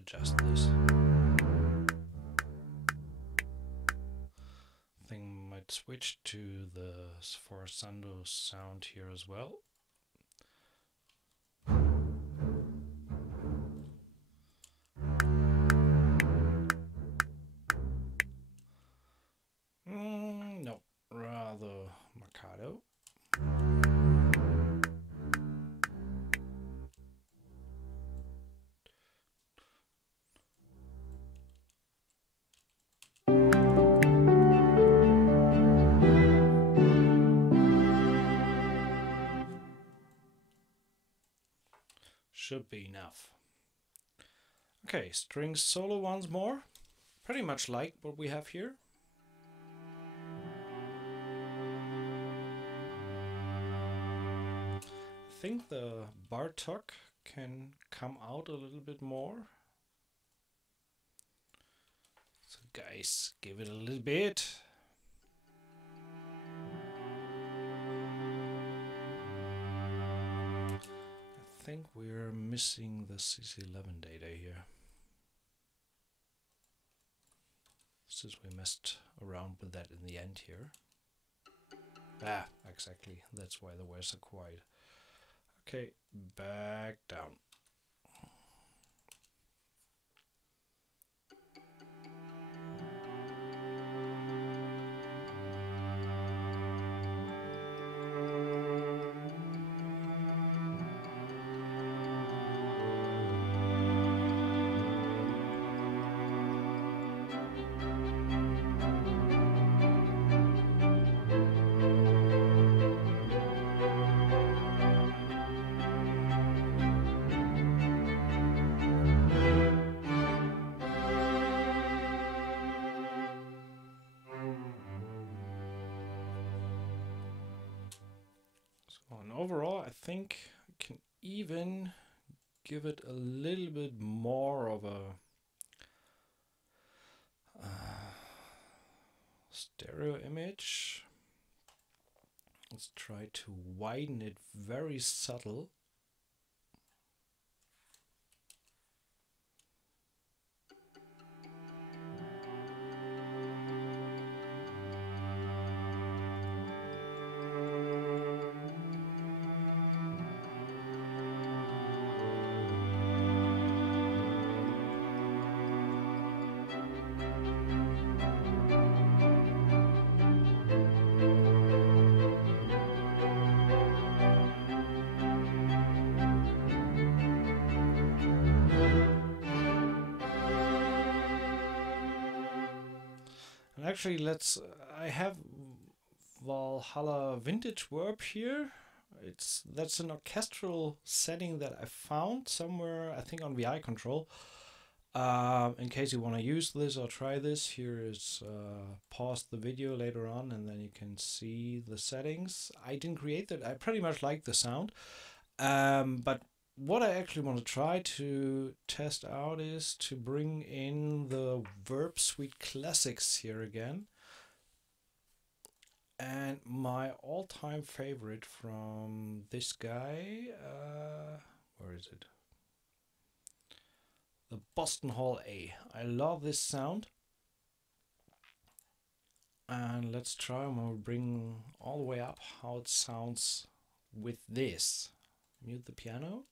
adjust this. I think we might switch to the sforzando sound here as well. No, rather marcato. Should be enough. Okay, string solo once more. Pretty much like what we have here. I think the Bartok can come out a little bit more. So guys, give it a little bit. I think we're missing the CC11 data here. Since we messed around with that in the end here. Ah, exactly. That's why the waves are quiet. Okay, back down. Overall, I think I can even give it a little bit more of a stereo image. Let's try to widen it very subtle. actually, let's. I have Valhalla Vintage Verb here. That's an orchestral setting that I found somewhere, I think on VI Control. In case you want to use this or try this, here is pause the video later on, and then you can see the settings. I didn't create that. I pretty much like the sound, but what I actually want to try to test out is to bring in the Verb Suite Classics here again. And my all-time favorite from this guy, where is it? The Boston Hall A. I love this sound. And let's try and we'll bring all the way up how it sounds with this. Mute the piano.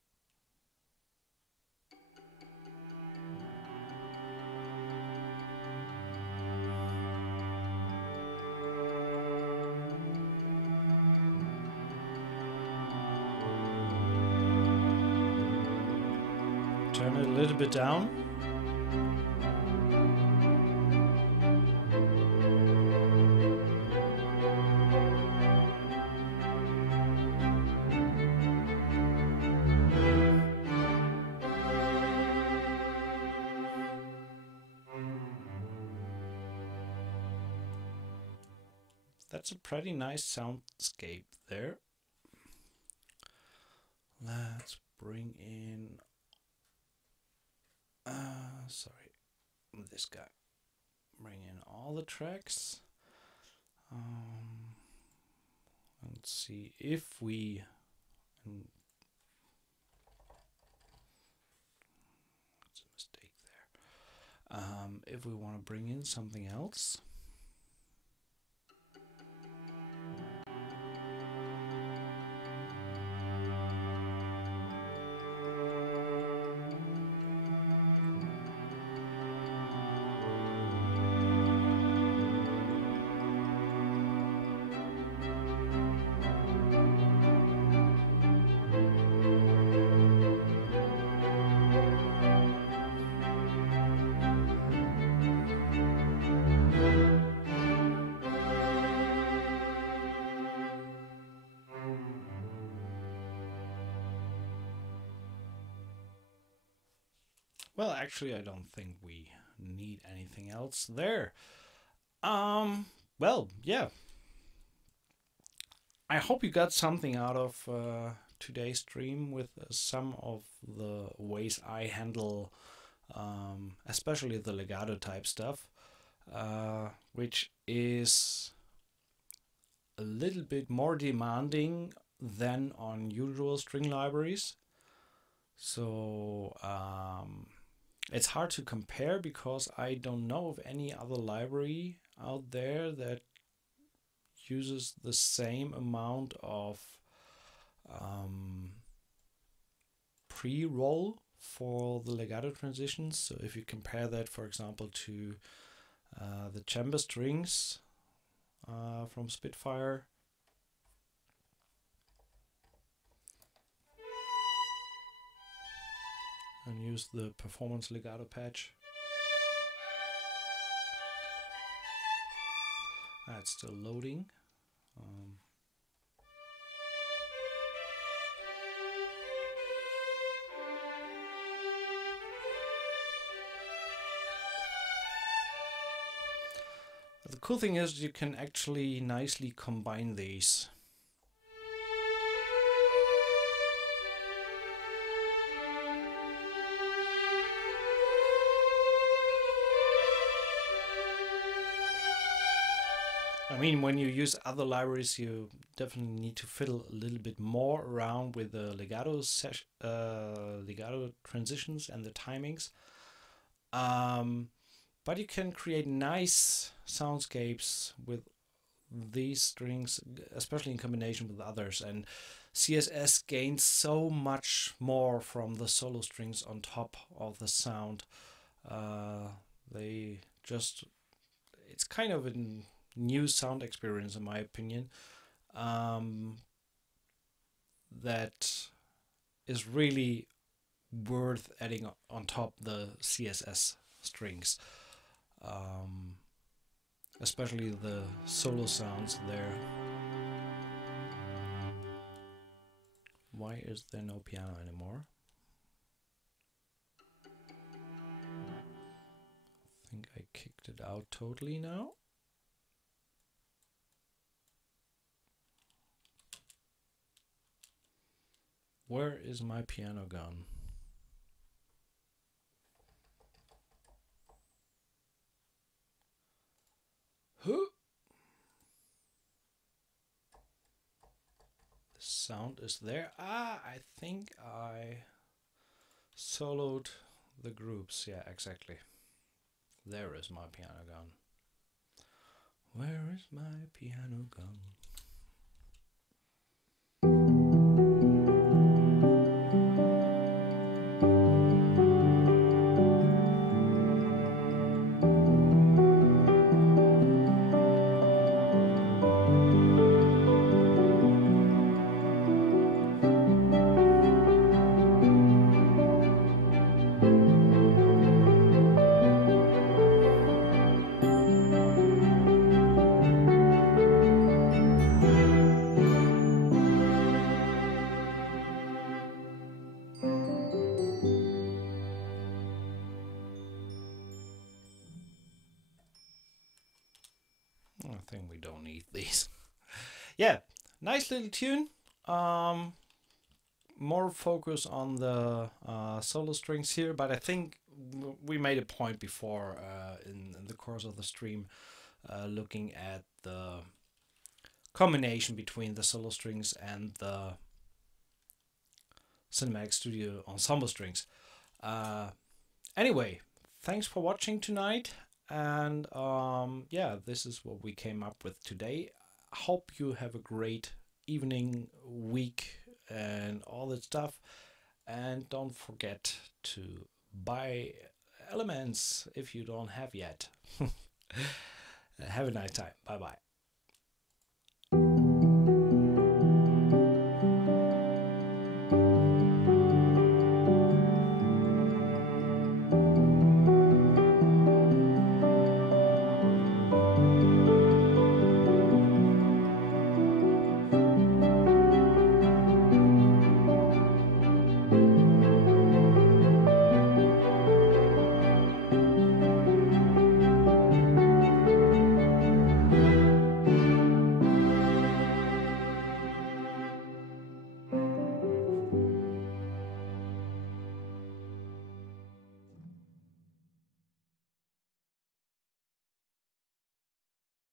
Turn it a little bit down. That's a pretty nice soundscape there. Let's bring in this guy. Bring in all the tracks. Let's see if we it's a mistake there. If we want to bring in something else. Well, actually, I don't think we need anything else there. Well, yeah. I hope you got something out of today's stream with some of the ways I handle, especially the legato type stuff, which is a little bit more demanding than on usual string libraries. So it's hard to compare because I don't know of any other library out there that uses the same amount of pre-roll for the legato transitions. So if you compare that, for example, to the chamber strings from Spitfire, and use the performance legato patch. It's still loading. The cool thing is you can actually nicely combine these. I mean, when you use other libraries, you definitely need to fiddle a little bit more around with the legato transitions and the timings. But you can create nice soundscapes with these strings, especially in combination with others. And CSS gains so much more from the solo strings on top of the sound. It's kind of a new sound experience, in my opinion, that is really worth adding on top the CSS strings. especially the solo sounds there. Why is there no piano anymore? I think I kicked it out totally now. Where is my piano gone? Huh? The sound is there. Ah, I think I soloed the groups. Yeah, exactly. There is my piano gone. Where is my piano gone? I think we don't need these. Yeah, nice little tune. More focus on the solo strings here, but I think we made a point before in the course of the stream, looking at the combination between the solo strings and the Cinematic Studio ensemble strings. Anyway, thanks for watching tonight, and yeah, this is what we came up with today. Hope you have a great evening, week, and all that stuff, and don't forget to buy elements if you don't have yet. Have a nice time. Bye bye.